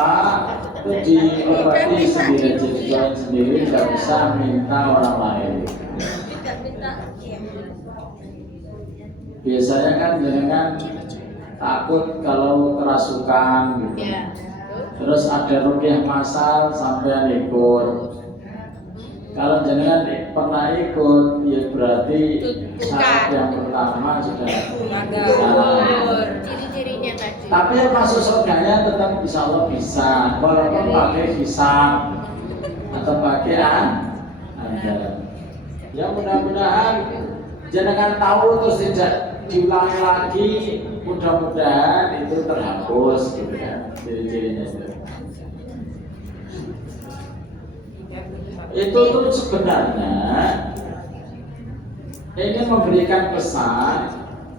itu diobati sendiri, dijual sendiri, tidak bisa minta orang lain. Tidak minta. Iya. Biasanya kan dengan takut kalau kerasukan gitu. Ya. Terus ada ruqyah masal sampai ikut. Kalau jenengan pernah ikut, ya berarti syarat yang pertama sudah salah. Ciri-cirinya tadi. Tapi masuk surganya tetap insya Allah bisa, walaupun pakai hisab atau pakai andalan. Ya mudah-mudahan jenengan tahu terus tidak diulangi lagi, mudah-mudahan itu terhapus gitu kan, ciri-cirinya itu. Itu tuh sebenarnya ingin memberikan pesan,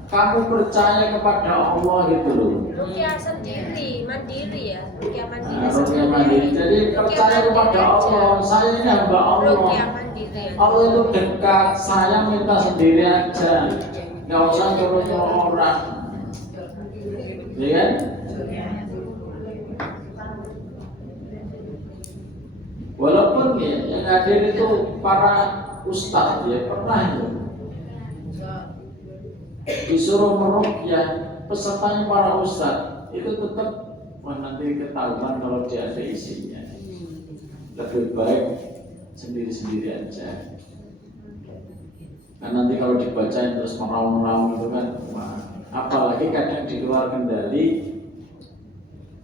kamu percaya kepada Allah gitu loh. Ruqyah sendiri, mandiri ya. Ruqyah mandiri. Ruqyah mandiri. Jadi percaya kepada Allah, saya ini hamba Allah. Ruqyah mandiri. Allah itu dekat, saya minta sendiri aja, nggak usah nyuruh orang, ya kan? Walaupun ya, yang hadir itu para ustadz ya pernah itu disuruh meruqyah pesertanya para ustadz itu tetap nanti ketahuan kalau dia ada isinya. Lebih baik sendiri-sendiri aja. Nah nanti kalau dibacain terus meraung-meraung itu kan, apalagi kadang di luar kendali.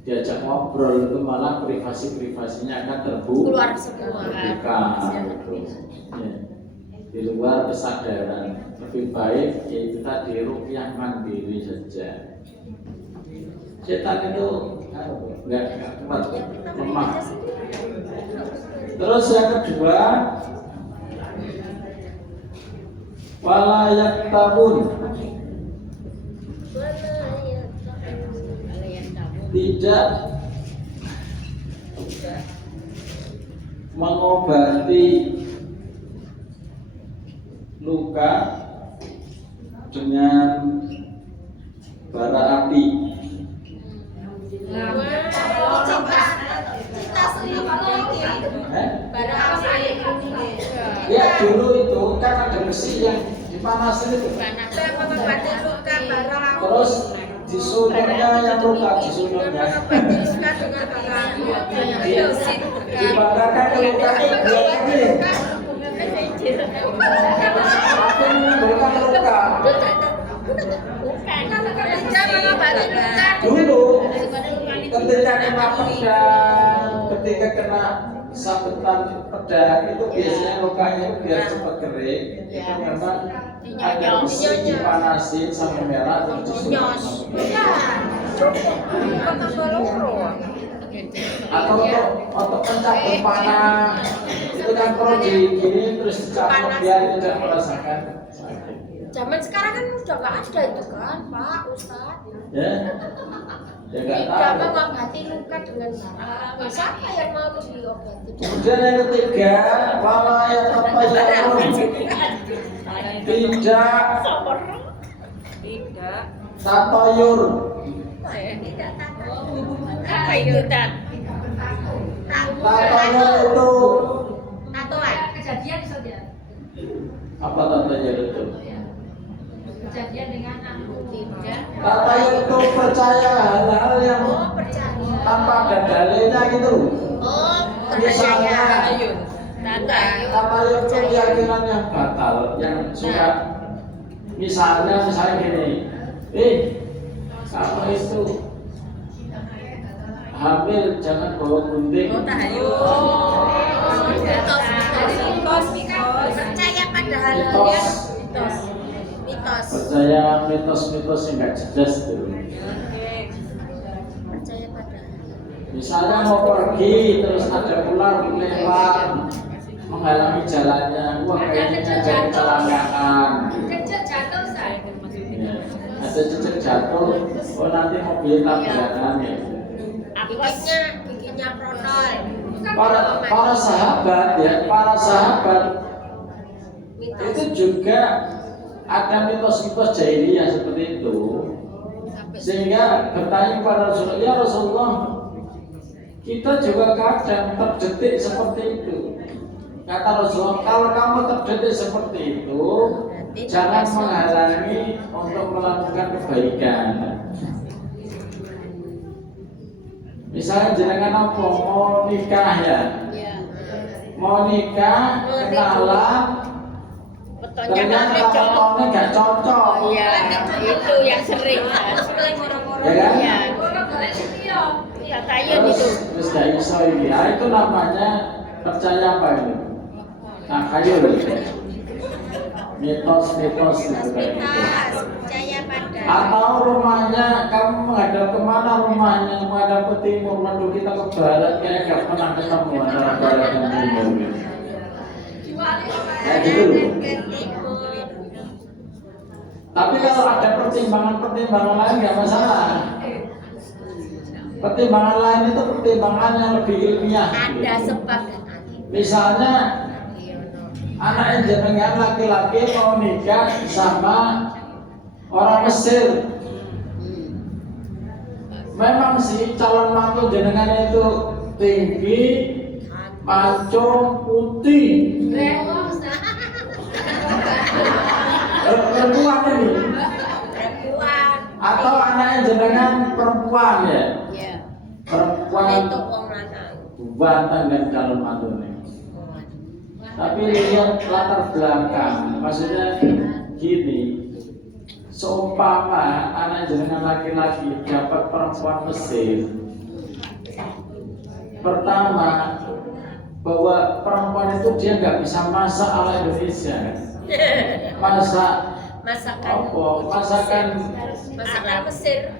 Diajak ngobrol itu malah privasinya akan Keluar semua. terbuka gitu. Ya. Di luar kesadaran lebih baik yaitu tadi ruqyah mandiri saja. Setan itu enggak kuat, lemah. Terus yang kedua, wala yaktabun, tidak mengobati luka dengan bara api. Ya dulu itu kan ada besi yang dipanasin itu. Terus disunurnya yang luka disunurnya. Dibakarkan ke lukanya biar kering. Tapi menimbulkan luka. Dulu ketika kena pedang, ketika kena sabetan pedang itu biasanya lukanya biar cepat kering. Itu memang ada besi dipanasin sampai merah terus disunur. Atau untuk pencabut panah itu kan perlu digini terus dicabut biar tidak merasakan sakit. Zaman sekarang kan udah nggak ada itu kan, Pak Ustadz. Ya nggak Tidak tahu. mengobati luka dengan bara. Siapa yang mau diobati? Kemudian yang ketiga, wala yatapayyarun, tidak tatayur. Apa itu tak? Tatayur itu Tatoan. Kejadian saja. apa tatayur itu? Kejadian dengan aku. Tidak. Tatayur itu percaya hal-hal yang Oh percaya. tanpa ada dalilnya gitu. Oh Misalnya, percaya. Tatayur. tatayur itu keyakinan yang batal, yang suka. Misalnya gini, kamu itu hamil jangan bawa gunting. Oh tahayul. Percaya pada hal-hal yang mitos. Percaya mitos-mitos yang nggak jelas tuh. Percaya pada. Misalnya mau pergi terus ada ular lewat menghalangi jalannya, wah kayaknya ada kecelakaan. Kejut jatuh saya. Ya, ada cecek jatuh, oh nanti mobil tabrakan ya. Giginya protol. Para sahabat ya, para sahabat itu juga ada mitos-mitos jahiliyah seperti itu, sehingga bertanya kepada Rasulullah, ya Rasulullah, kita juga kadang terdetik seperti itu. Kata Rasulullah, kalau kamu terdetik seperti itu, jangan menghalangi untuk melakukan kebaikan. Misalnya jenengan apa mau nikah ya, Iya. mau nikah kenalan, Fotonya ternyata nggak cocok. fotonya nggak cocok, Iya, itu yang sering kan. ya kan? Iya. Orang boleh video. Katanya itu. Terus gak iso ini, itu namanya percaya apa ini? Takhayul, mitos gitu kayak gitu. Percaya pada. Atau rumahnya kamu menghadap kemana rumahnya, menghadap ke timur, waduh kita ke barat kayak gak pernah ketemu antara barat dan timur gitu. Kayak gitu loh. Tapi kalau ada pertimbangan lain nggak masalah. Pertimbangan lain itu pertimbangan yang lebih ilmiah. Ada sebab dan akibat. Misalnya anak jenengan laki-laki mau nikah sama orang Mesir. Memang sih calon mantu jenengan itu tinggi, mancung, putih. Perempuan ini. Perempuan. Atau anaknya jenengan perempuan ya. Iya. Perempuan Itu orang lanang. bantang dan calon mantu ini. Tapi lihat latar belakang, maksudnya gini, seumpama anak jenengan laki-laki dapat perempuan Mesir, pertama bahwa perempuan itu dia nggak bisa masak ala Indonesia, Masakan masakan masakan Mesir.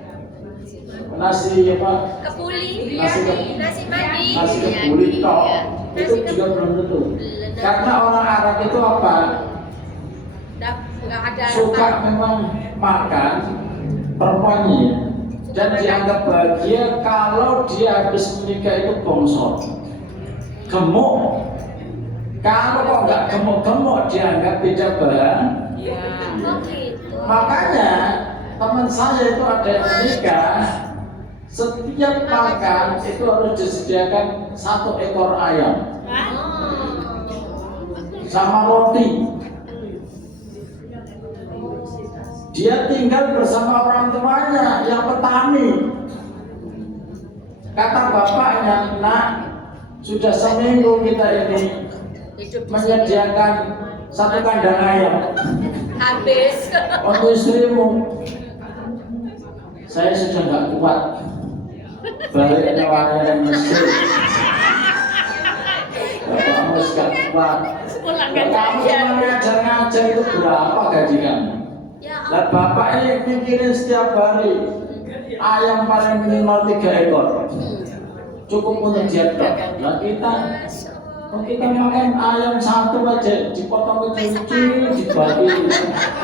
nasi apa, Kebuli. nasi mandi. nasi kebuli toh, Iya. itu juga belum tentu. Karena orang Arab itu apa? Nggak ada Suka memang makan perempuannya dan dianggap bahagia kalau dia habis menikah itu bongsor, gemuk. Kalau kok nggak gemuk-gemuk dianggap tidak bahagia. Oh gitu. Makanya teman saya itu ada yang menikah, setiap makan itu harus disediakan 1 ekor ayam sama roti. Dia tinggal bersama orang tuanya yang petani. Kata bapaknya, nak, sudah seminggu kita ini menyediakan 1 kandang ayam Habis. untuk istrimu. Saya sudah nggak kuat balik nyawa Mesir. Bapakmu sudah kuat. Pulangkan Kamu aja. cuma ngajar-ngajar itu berapa gaji kamu? Ya Dan bapak ini mikirin setiap hari ayam paling minimal 3 ekor, cukup untuk dia tok. Nah kita makan ayam 1 aja dipotong kecil-kecil dibagi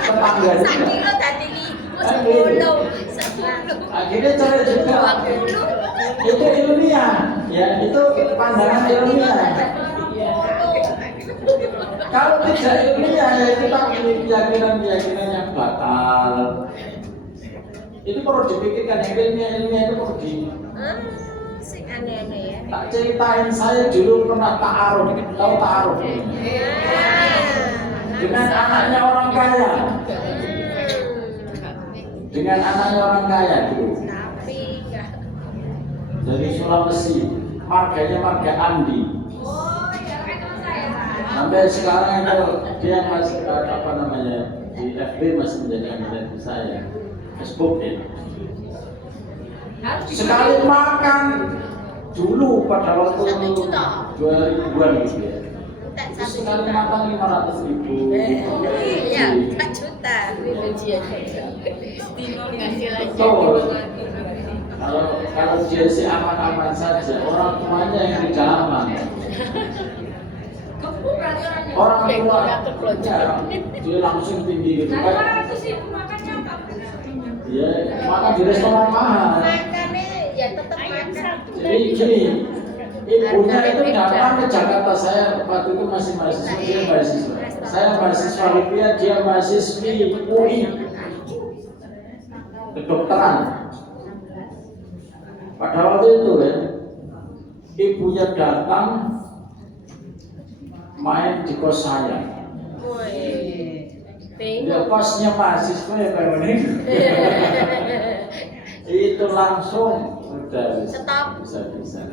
tetangga juga. Sakilo tadi 10. Akhirnya cari juga itu ilmiah, ya itu pandangan ilmiah. Kalau tidak ilmiah ya kita memiliki keyakinan yang batal. Itu perlu dipikirkan, ilmiah itu perlu di. Sing aneh-aneh ya. Tak ceritain, saya dulu pernah ta'aruf, tahu ta'aruf? Dengan anaknya orang kaya. Dengan anaknya orang kaya dulu. Tapi enggak. Dari Sulawesi, marganya marga Andi. Sampai sekarang itu dia masih apa namanya di FB masih menjadi anggota saya, Facebook ya. Sekali makan dulu pada waktu 2000-an gitu ya. Terus sekali makan 500.000. Iya, 4 juta. Betul. Kalau dia sih aman-aman saja, orang tuanya yang di dalam. Orang tua ya, dia langsung tinggi gitu kan. Dia makan di restoran mahal. Makannya ya tetap makan. Jadi gini, ibunya itu datang ke Jakarta, saya waktu itu masih mahasiswa, dia mahasiswa. Saya mahasiswa rupiah, dia mahasiswi UI kedokteran. Pada waktu itu ya, ibunya datang main di kos saya. Ya kosnya mahasiswa ya Pak Itu langsung Udah Stop. bisa. Bisa.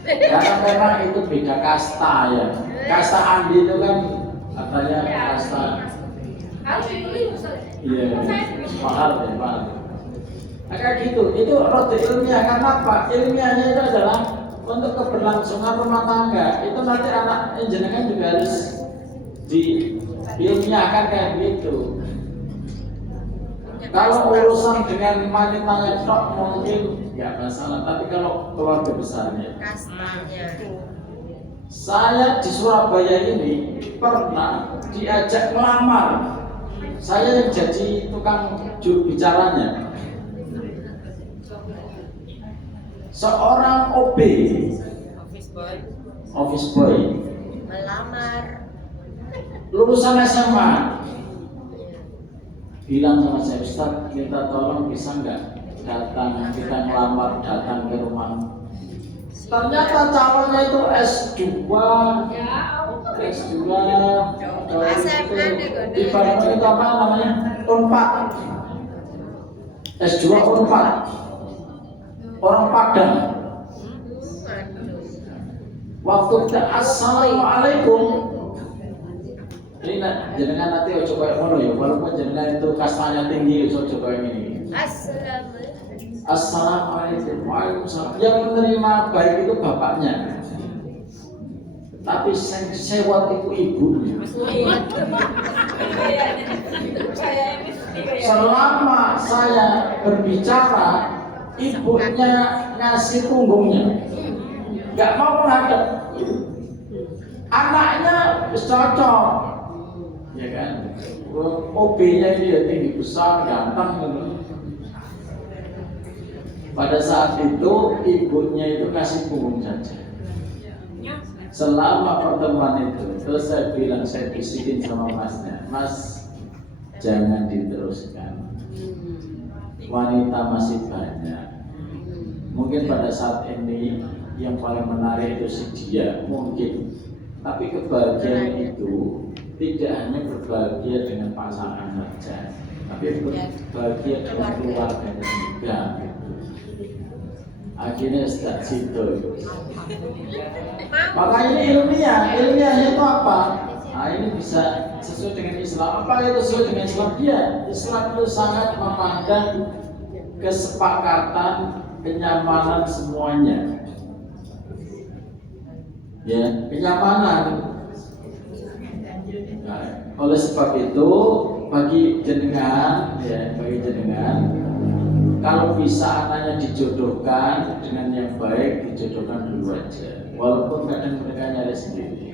Karena memang itu beda kasta ya. Kasta Andi itu kan katanya kasta. Harus dibeli Ustaz. Iya, mahal. Nah, kayak gitu, itu roti ilmiah. Karena apa? Ilmiahnya itu adalah untuk keberlangsungan rumah tangga. Itu nanti anak jenengan juga harus diilmiahkan kayak gitu. Kalau urusan dengan wanitanya tok mungkin ya masalah, tapi kalau keluarga besarnya. Kastanya. Saya di Surabaya ini pernah diajak melamar. Saya yang jadi tukang juru bicaranya. Seorang OB, office boy, Melamar. lulusan SMA, bilang sama saya, Ustaz, minta tolong bisa nggak datang, kita ngelamar datang ke rumah. Ternyata calonnya itu S2, di Bandung itu apa namanya? Unpad, S2 Unpad, orang Padang. Waktu kita assalamualaikum, ini jenengan nanti ojo kayak ngono ya, walaupun jenengan itu kastanya tinggi, ojo kayak ini. Assalamualaikum, waalaikumsalam. Yang menerima baik itu bapaknya, tapi sewot itu ibunya. Selama saya berbicara, ibunya ngasih punggungnya, nggak mau menghadap. Anaknya cocok, ya kan? OB-nya ini ya tinggi besar, ganteng gitu. Pada saat itu ibunya itu kasih punggung saja. Selama pertemuan itu, terus saya bilang, saya bisikin sama masnya, Mas, jangan diteruskan. Wanita masih banyak. Mungkin pada saat ini yang paling menarik itu si dia, mungkin. Tapi kebahagiaan itu tidak hanya berbahagia dengan pasangan saja, tapi berbahagia dengan keluarganya juga. Akhirnya start situ. Maka ini ilmiahnya itu apa? Nah, ini bisa sesuai dengan Islam. Apa itu sesuai dengan Islam? Islam itu sangat memandang kesepakatan, kenyamanan semuanya. Ya, kenyamanan. Nah, oleh sebab itu bagi jenengan, kalau bisa anaknya dijodohkan dengan yang baik, dijodohkan dulu aja. Walaupun kadang mereka nyari sendiri.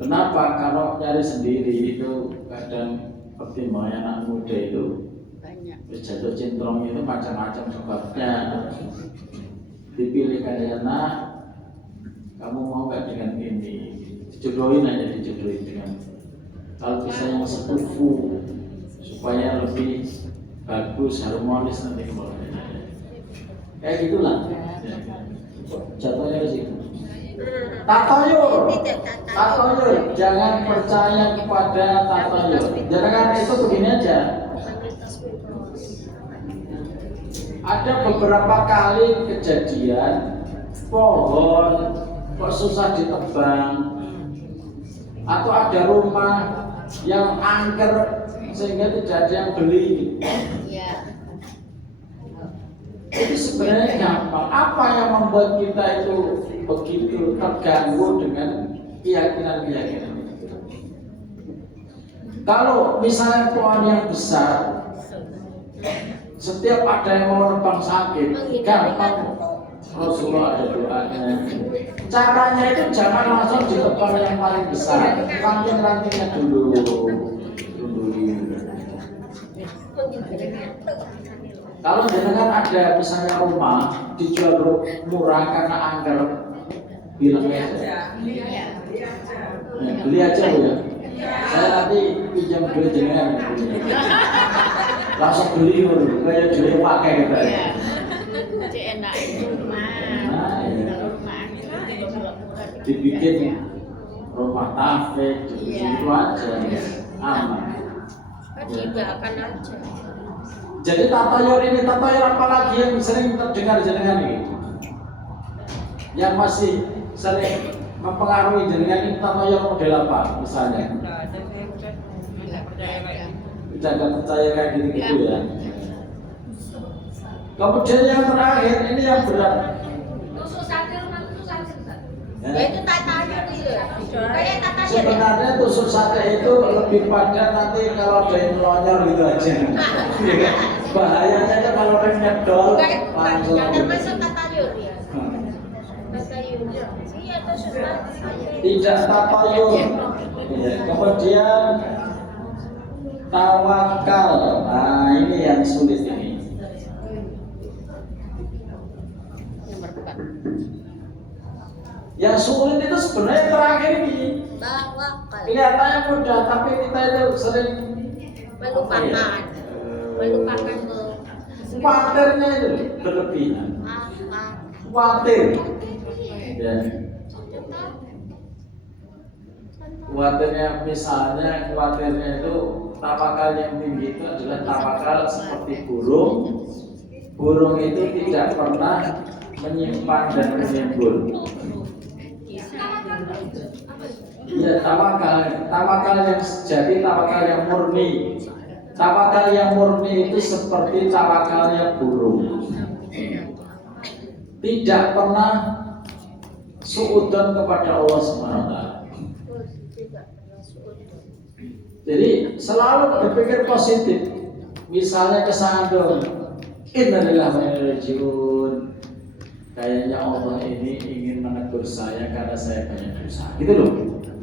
Kenapa? Kalau nyari sendiri itu kadang pertimbangan anak muda itu jatuh cintrong itu macam-macam sebabnya. Dipilihkan anak, kamu mau nggak dengan ini? Dijodohin dengan. Kalau bisa yang sepupu supaya lebih bagus, harmonis nanti keluarganya. Kayak gitulah. Jatuhnya ke situ. Tatoyur, jangan percaya kepada tatoyur. Jangan itu begini aja. Ada beberapa kali kejadian pohon kok susah ditebang, atau ada rumah yang angker sehingga tidak ada yang beli. Itu sebenarnya gampang. Apa yang membuat kita itu begitu terganggu dengan keyakinan-keyakinan itu? Kalau misalnya pohon yang besar, setiap ada yang mau nebang sakit, gampang. Rasulullah ada doanya. Caranya itu jangan langsung ditebang yang paling besar, ranting-rantingnya dulu. Kalau jangan ada misalnya rumah dijual murah karena angker, bilang aja. Beli aja ya. Saya nanti pinjam duit jenengan. Langsung beli dulu, kayak duit pakai gitu. Enak itu dibikin rumah kafe, itu aja aman. Dibahkan aja. Jadi tatayur ini, tatayur apa lagi yang sering terdengar jenengan ini? Yang masih sering mempengaruhi jenengan ini tatayur model apa misalnya? Nggak ada, saya udah nggak percaya kayak gitu. Udah nggak percaya kayak gitu-gitu ya. Kemudian yang terakhir ini yang berat. Tusuk sate rumah tusuk sate Ustaz. Ya itu tatanya itu ya. Kayak tatanya ya. Sebenarnya tusuk sate itu lebih pada nanti kalau ada yang melonyor gitu aja. Bahayanya kan kalau orang nyedol langsung. Yang termasuk tatayur ya. Tatayur. Iya tusuk sate. Tidak tatayur. Ya, kemudian tawakal. Nah ini yang sulit ini. Yang sulit itu sebenarnya terakhir ini. Tawakal. Kelihatannya mudah, tapi kita itu sering Melupakan. Melupakan ke khawatirnya itu berlebihan. apa? Khawatir. Ya. Khawatirnya misalnya khawatirnya itu tawakal yang tinggi itu adalah tawakal seperti burung. Burung itu tidak pernah menyimpan dan menimbun. Ya tawakal yang sejati, tawakal yang murni. Tawakal yang murni itu seperti tawakalnya burung. Tidak pernah suudzon kepada Allah SWT. Jadi selalu berpikir positif. Misalnya kesandung, innalillahi wa inna ilaihi raji'un. Kayaknya Allah ini ingin menegur saya karena saya banyak dosa. Gitu loh.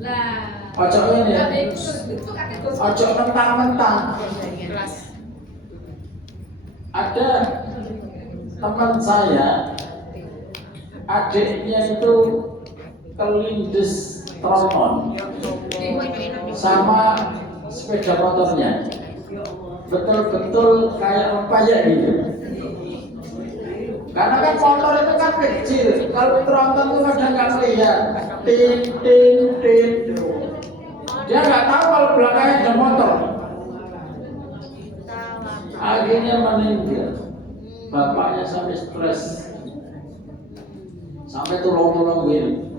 Lah. Ojo ini ya. Itu kakek dosa. Ojo mentang-mentang. Ada teman saya, adiknya itu kelindes tronton sama sepeda motornya, betul-betul kayak rempayek gitu. Karena kan motor itu kan kecil, kalau tronton itu kadang nggak melihat, tin tin tin. Dia nggak tahu kalau belakangnya ada motor. Akhirnya meninggal. Bapaknya sampai stres, sampai tulung-tulung gini.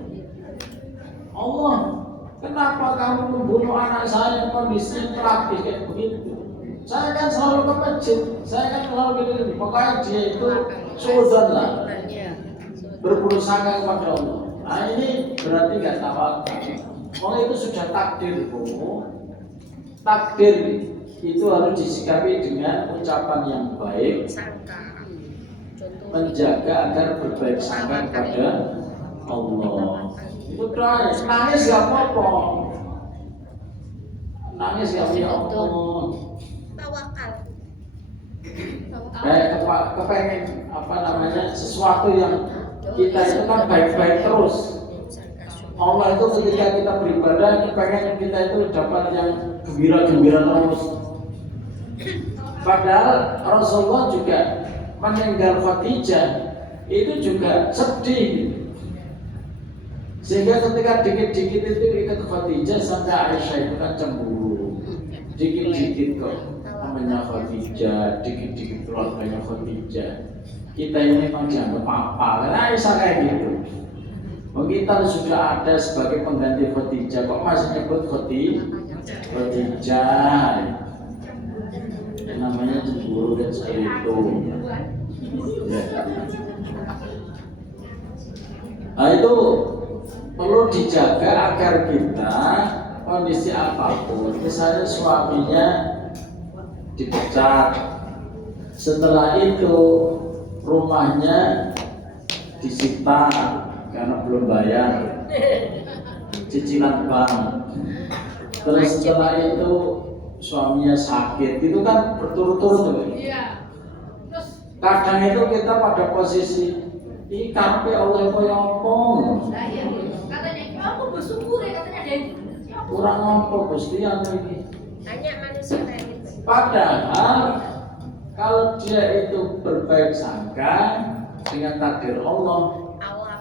Allah, kenapa kamu membunuh anak saya kondisinya tragis kayak begitu? Saya kan selalu ke masjid, saya kan selalu gini. Pokoknya dia itu suudzon lah, berburuk sangka kepada Allah. Nah ini berarti nggak tawakal. Oh itu sudah takdir, Bu. Takdir itu harus disikapi dengan ucapan yang baik, menjaga agar berbaik sangka kepada Allah. Itu doa. Nangis gak apa-apa. Nangis gak punya Allah. Tawakal. Kepengen apa namanya sesuatu yang kita itu kan baik-baik terus. Allah itu ketika kita beribadah, pengen kita itu dapat yang gembira-gembira terus. Padahal Rasulullah juga meninggal Khadijah itu juga sedih. Sehingga ketika dikit-dikit itu ikut Khadijah sampai Aisyah itu kan cemburu. Dikit-dikit kok namanya Khadijah, dikit-dikit keluarganya Khadijah. Kita ini memang dianggap apa? Karena Aisyah kayak gitu. Kita sudah ada sebagai pengganti Khadijah, kok masih nyebut Khadijah? Namanya cemburu dan seperti itu. Ya. Nah itu perlu dijaga agar kita kondisi apapun, misalnya suaminya dipecat, setelah itu rumahnya disita karena belum bayar cicilan bank, terus setelah itu suaminya sakit, itu kan berturut-turut. Iya. Terus Kadang itu kita pada posisi ini karepe Allah kaya apa? lah iya. Katanya, "Ya aku bersyukur ya," katanya ada yang gitu. Kurang apa Gusti anu iki? Banyak manusia kayak gitu. Padahal kalau dia itu berbaik sangka dengan takdir Allah,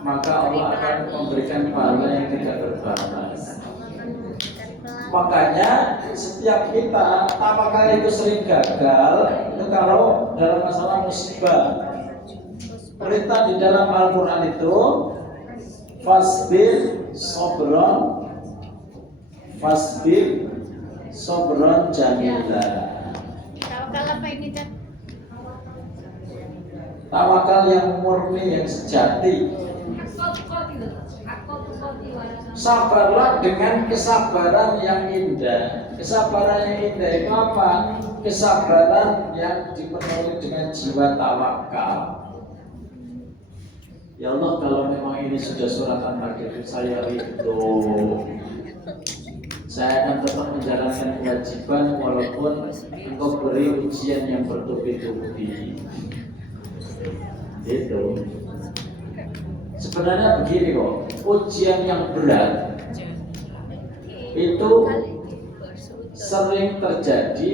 maka Allah akan memberikan pahala yang tidak terbatas. Allah akan memberikan pahala Makanya setiap kita tawakal itu sering gagal itu kalau dalam masalah musibah. Perintah di dalam Al-Quran itu fasbir sobron jamila. Tawakal apa ini Tan? Tawakal yang murni, yang sejati. Sabarlah dengan kesabaran yang indah. Kesabaran yang indah itu apa? Kesabaran yang dipenuhi dengan jiwa tawakal. Ya Allah, kalau memang ini sudah suratan takdir saya itu, saya akan tetap menjalankan kewajiban walaupun engkau beri ujian yang bertubi-tubi. Itu sebenarnya begini kok, ujian yang berat itu sering terjadi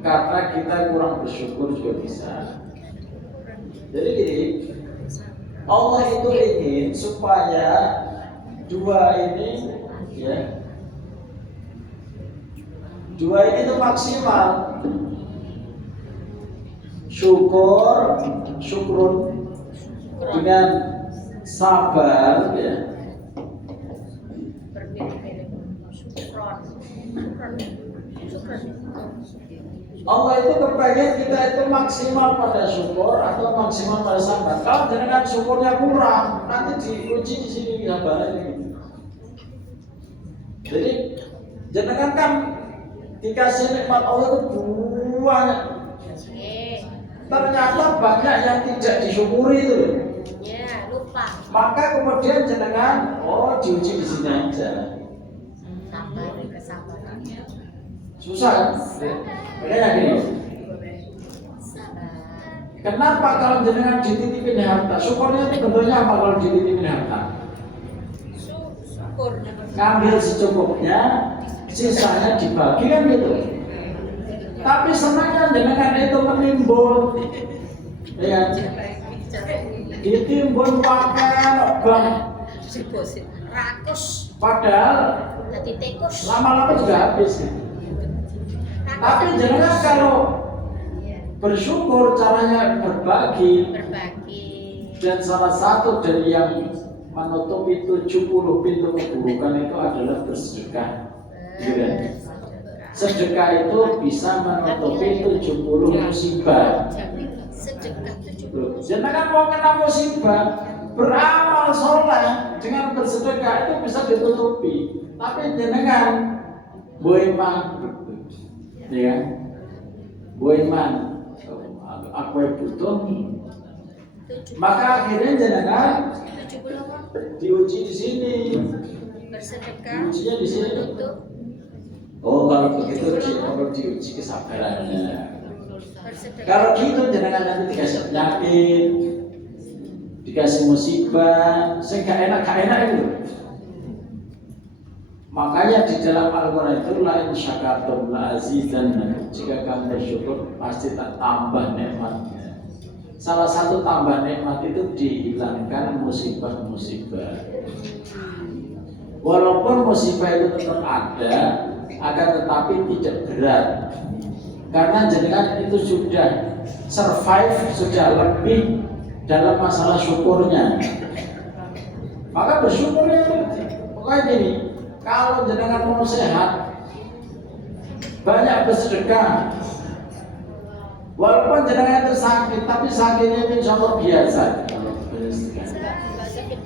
karena kita kurang bersyukur juga bisa. Jadi gini, Allah itu ingin supaya dua ini itu maksimal. Syukrun dengan sabar ya. Allah itu kepengen kita itu maksimal pada syukur atau maksimal pada sabar. Kalau dengan syukurnya kurang, nanti diuji di sini gambarnya gitu. Jadi jangan kan dikasih nikmat Allah itu banyak. Ternyata banyak yang tidak disyukuri itu. Ya, lupa. Maka kemudian jenengan diuji di sini aja. Sabar, kesabaran. Susah kan? Makanya gini. Kenapa kalau jenengan dititipin harta? Syukurnya itu bentuknya apa kalau dititipin harta? Syukur. Ngambil secukupnya, sisanya dibagi kan gitu. Tapi senangnya jenengan itu menimbun, ya, ditimbun pakai bank. Rakus. Padahal Jadi tekus. lama-lama juga habis. Tapi jenengan kalau bersyukur caranya berbagi. Dan salah satu dari yang menutupi 70 pintu keburukan itu adalah bersedekah. Sedekah itu bisa menutupi 70 musibah. Sedekah 70. Jangan mau kena musibah, beramal soleh dengan bersedekah itu bisa ditutupi. Tapi jangan boeman, ya, boeman, aku butuh. Maka akhirnya jangan diuji di sini. Bersedekah. Ujinya di sini. Oh, kalau begitu kalau diuji kesabarannya. Kalau gitu jangan nanti dikasih penyakit, dikasih musibah, sehingga enak itu. Makanya di dalam Al-Quran itu lain syakatum la azidannakum. Jika kamu bersyukur pasti tak tambah nikmatnya. Salah satu tambah nikmat itu dihilangkan musibah-musibah. Walaupun musibah itu tetap ada, akan tetapi tidak berat. Karena jenengan itu sudah survive, sudah lebih dalam masalah syukurnya. Maka bersyukurnya pokoknya gini, kalau jenengan mau sehat, banyak bersedekah. Walaupun jenengan itu sakit, tapi sakitnya itu insya Allah biasa.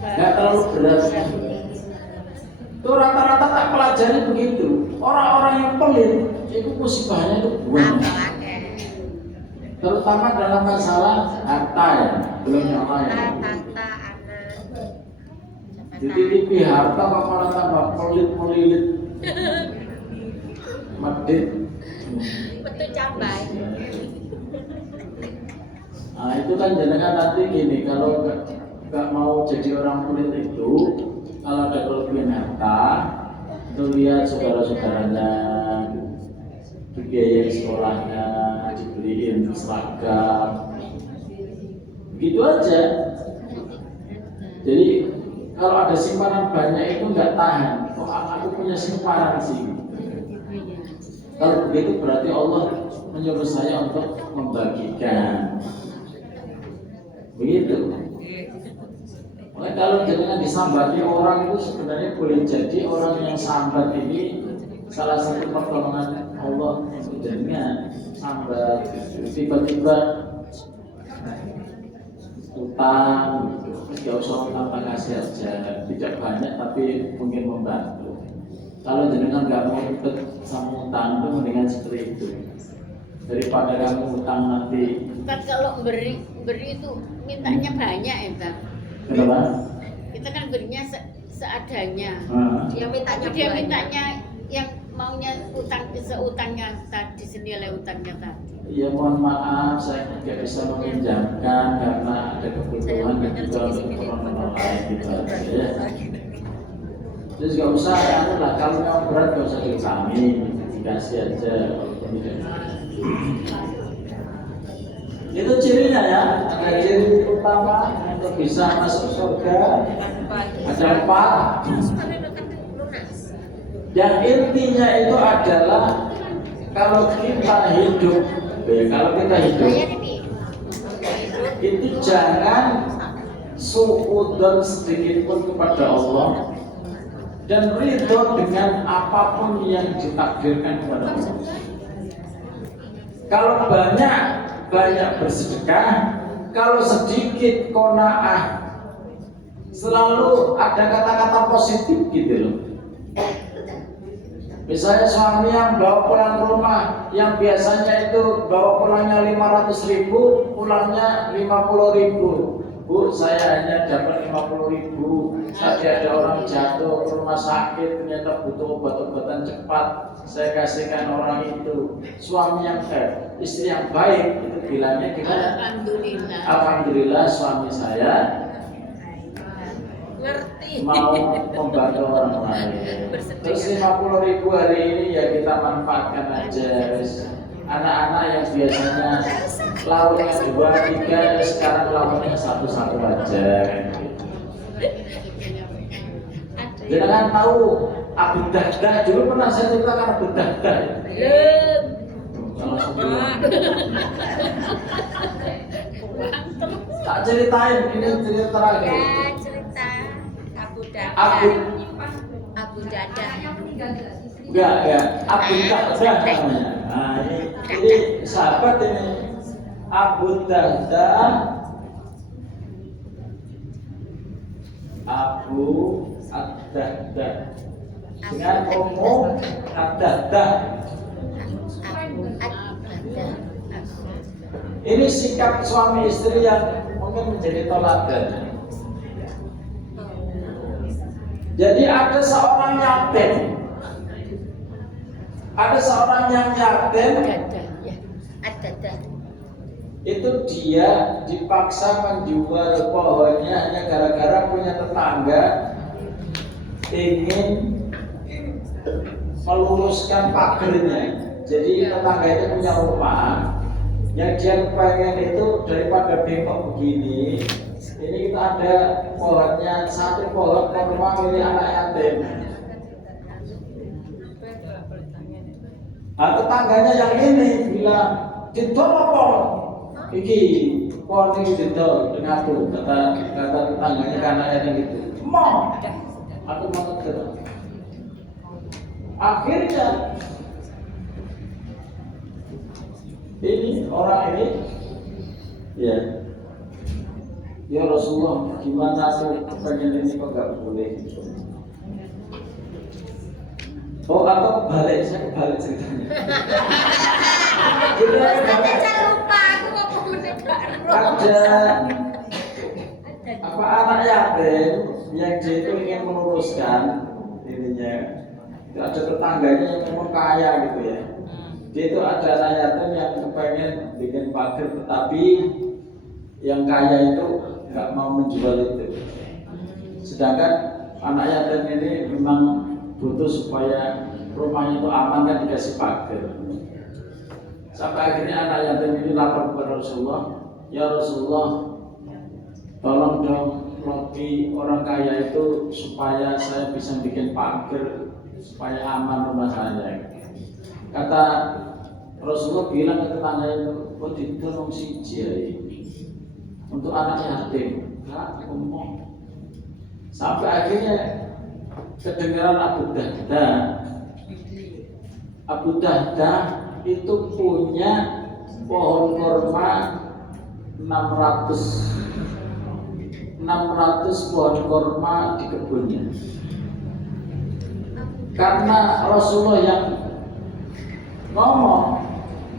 Nggak terlalu berat. Itu rata-rata tak pelajari begitu. Orang-orang yang pelit, itu musibahnya itu banyak. Terutama dalam masalah harta ya, belum yang lain. Dititipi harta kok malah tambah pelit-melilit, medit. Betul cabai. Nah itu kan jenengan nanti gini, kalau nggak mau jadi orang pelit itu, kalau ada kelebihan harta, itu lihat saudara-saudaranya, dibiayai sekolahnya, dibeliin seragam, gitu aja. Jadi kalau ada simpanan banyak itu nggak tahan. Kok aku punya simpanan sih? Kalau begitu berarti Allah menyuruh saya untuk membagikan. Begitu. Makanya kalau jangan disambati orang itu sebenarnya boleh jadi orang yang sambat ini salah satu pertolongan Allah untuk jenengan. Sambat tiba-tiba utang, tidak usah utang kasih aja, tidak banyak tapi mungkin membantu. Kalau jenengan nggak mau ikut sama utang itu mendingan seperti itu daripada kamu utang nanti. Kan kalau beri itu mintanya banyak ya Bang. Kenapa? Kita kan berinya seadanya. Dia mintanya Tapi dia banyak. mintanya yang maunya utang seutangnya tadi, senilai utangnya tadi. Ya mohon maaf, saya tidak bisa meminjamkan karena ada kebutuhan dan juga untuk keperluan lain gitu aja ya. Terus nggak usah, anu lah, kalau yang berat nggak usah diutangi, dikasih aja walaupun tidak. Itu cirinya ya, ada ciri utama untuk bisa masuk surga ada 4. Yang intinya itu adalah kalau kita hidup itu jangan suudzon sedikit pun kepada Allah dan ridho dengan apapun yang ditakdirkan kepada Allah. Kalau banyak bersedekah, kalau sedikit qanaah. Selalu ada kata-kata positif gitu loh. Misalnya suami yang bawa pulang ke rumah, yang biasanya itu bawa pulangnya 500.000, pulangnya 50.000. Bu, saya hanya dapat 50.000. Tadi ada orang jatuh ke rumah sakit, ternyata butuh obat-obatan cepat. Saya kasihkan orang itu. Suami yang istri yang baik itu bilangnya gimana? Alhamdulillah. Alhamdulillah suami saya Ngerti. mau membantu orang lain. Terus 50.000 hari ini ya kita manfaatkan aja. Anak-anak yang biasanya lauknya 2, 3, sekarang lauknya 1 aja. Jangan tahu Abu Dahdah dulu pernah saya ceritakan Abu Dahdah. Tak ceritain, ini cerita terakhir. Ya, cerita Abu Abu Dadah. Enggak, Abu Dahdah namanya. Nah, ini sahabat ini Abu Dahdah, Abu Ad-Dahdah dengan Ummu Ad-Dahdah. Ini sikap suami istri yang mungkin menjadi teladan. Jadi ada seorang yatim. Ada seorang yang yatim. Ada. Itu dia dipaksa menjual pohonnya hanya gara-gara punya tetangga ingin meluruskan pagernya. Jadi tetangga itu punya rumah yang dia pengen itu daripada bengkok begini. Ini kita ada pohonnya, satu pohon kurma milik anak yatim. Nah, tetangganya yang ini bilang, "Didol apa? Iki pohon ini didol dengan aku." Kata tetangganya karena yatim itu. "Mau, aku mau didol." Akhirnya ini orang ini ya Rasulullah, gimana aku pengen ini kok gak boleh? Oh, atau balik, saya kebalik ceritanya. Saya lupa, aku ngomong mendekat. Ada apa anak yatim yang dia itu ingin meluruskan dirinya. Itu ada tetangganya yang memang kaya gitu ya. Dia itu ada anak yatim yang kepengen bikin pagar, tetapi yang kaya itu nggak mau menjual itu. Sedangkan anak yatim ini memang butuh supaya rumahnya itu aman, kan dikasih pagar. Sampai akhirnya anak yatim ini lapor kepada Rasulullah, "Ya Rasulullah, tolong dong roti orang kaya itu supaya saya bisa bikin pagar supaya aman rumah saya." Kata Rasulullah bilang ke tetangga itu, oh ditolong siji untuk anak yatim, enggak ngomong. Sampai akhirnya kedengaran Abu Dahda. Abu Dahda itu punya pohon kurma 600 pohon kurma di kebunnya. Karena Rasulullah yang ngomong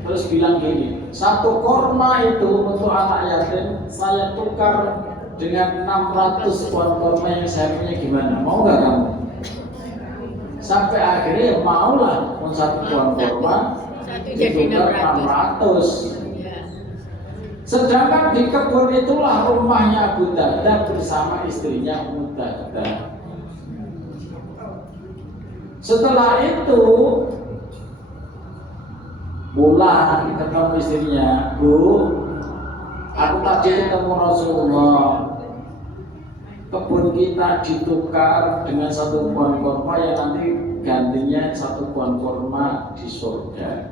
terus bilang gini, satu kurma itu untuk anak yatim saya tukar dengan 600 pohon kurma yang saya punya, gimana? Mau nggak kamu? Sampai akhirnya ya maulah, pun satu pohon kurma ditukar 600. Sedangkan di kebun itulah rumahnya Abu Dahda bersama istrinya Ummu Dahda. Setelah itu pulang ketemu istrinya, Bu, aku tadi ketemu Rasulullah, kebun kita ditukar dengan satu pohon kurma yang nanti gantinya satu pohon kurma di surga.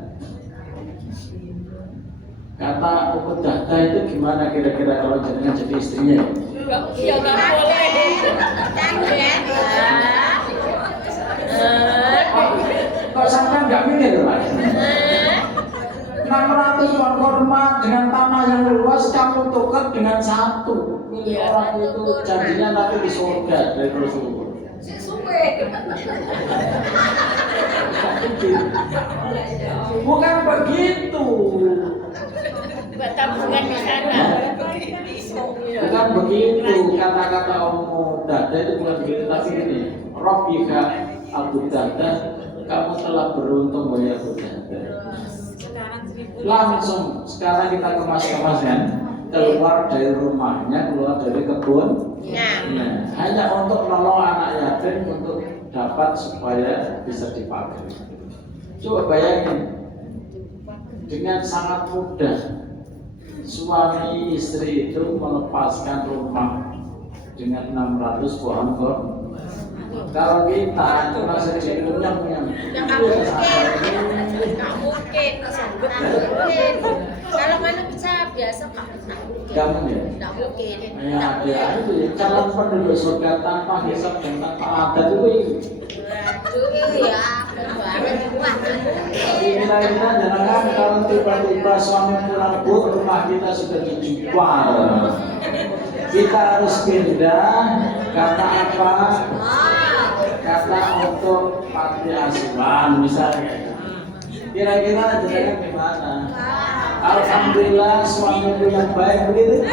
Kata Ummu Dahda itu gimana kira-kira kalau jenengan jadi istrinya? Ya nggak boleh. Kok sampai nggak mikir Pak? 600 pohon kurma dengan tanah yang luas kamu tukar dengan satu milik orang itu, janjinya nanti di surga dari Rasulullah. Bukan begitu. Buat tabungan di sana. Bukan begitu, kata-kata Ummu Dahda itu bukan begitu, tapi ini Rabbika Abu Dahda, kamu telah beruntung wahai Abu Dahda. Langsung sekarang kita kemas-kemas kan, keluar dari rumahnya, keluar dari kebun. Nah, hanya untuk nolong anak yatim untuk dapat supaya bisa dipakai. Coba bayangin, dengan sangat mudah suami istri itu melepaskan rumah dengan 600 pohon kurma. Kalau kita itu masih diunyang-unyang, Nggak mungkin. Kalau manusia biasa nggak mungkin. nggak mungkin. Ya, itu ya, calon penduduk surga tanpa hisab dan tanpa adat itu. Waduh ya, banget. Kira-kira jangan kalau tiba-tiba suami pulang, Bu, rumah kita sudah dijual. Kita harus pindah karena apa? Karena untuk panti asuhan misalnya. Kira-kira jangan gimana? Alhamdulillah suamiku yang baik begitu.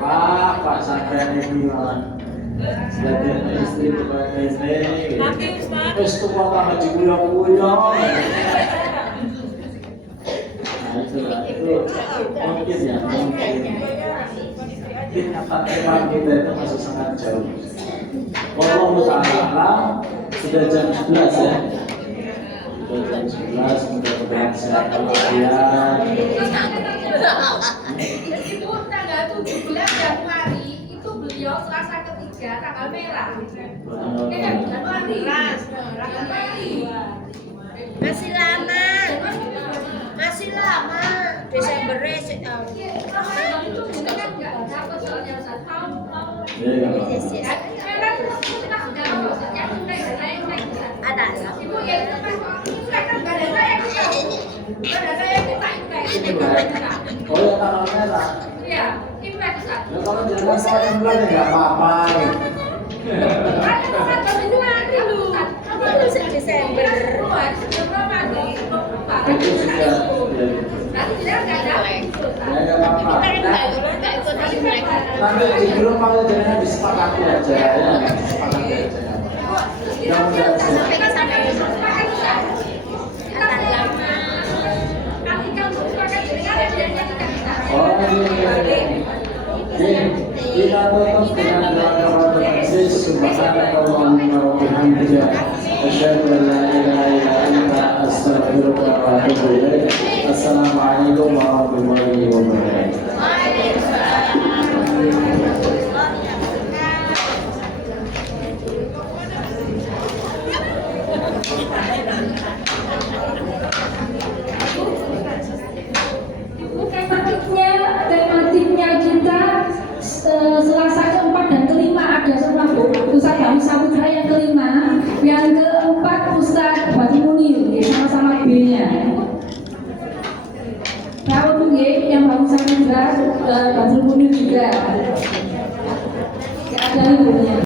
Pak sampai ini jadi istri sebagai istri. Terus tua tambah diguyur-guyur. Nah itu mungkin ya, mungkin. Kenyataan kita itu masih sangat jauh. Wallahu ta'ala sudah jam 11 ya. Sudah jam 11, mudah-mudahan sehat walafiat. Jadi Bu, tanggal 17 Januari itu beliau Selasa ketiga tanggal merah. Kan Januari. Januari. Masih lama. Masih lama. Desember Itu kita kan nggak dapat soalnya tahun. Yes. Merah itu kita sudah maksudnya naik. Ada. Ibu ya itu kan nggak ada saya kita. Nggak ada saya kita kita. Oh ya tanggal merah. Iya, Imlek Ustaz. Ya kalau jangan soal bulan ya nggak apa-apa. Ada tanggal Januari lu. Terus Desember. Itu sudah. Nanti dia nggak ada. Ya nggak apa-apa. Nggak ikut Imlek. Nanti di grup malah jangan disepakati aja ya. Disepakati aja. Mudah-mudahan sehat. Oh iya. Kita tutup dengan doa kepada Aziz Subhanallahumma wa bihamdika asyhadu an la ilaha illa anta astaghfiruka wa atubu ilaik. Assalamualaikum warahmatullahi wabarakatuh. tidak ada liburnya.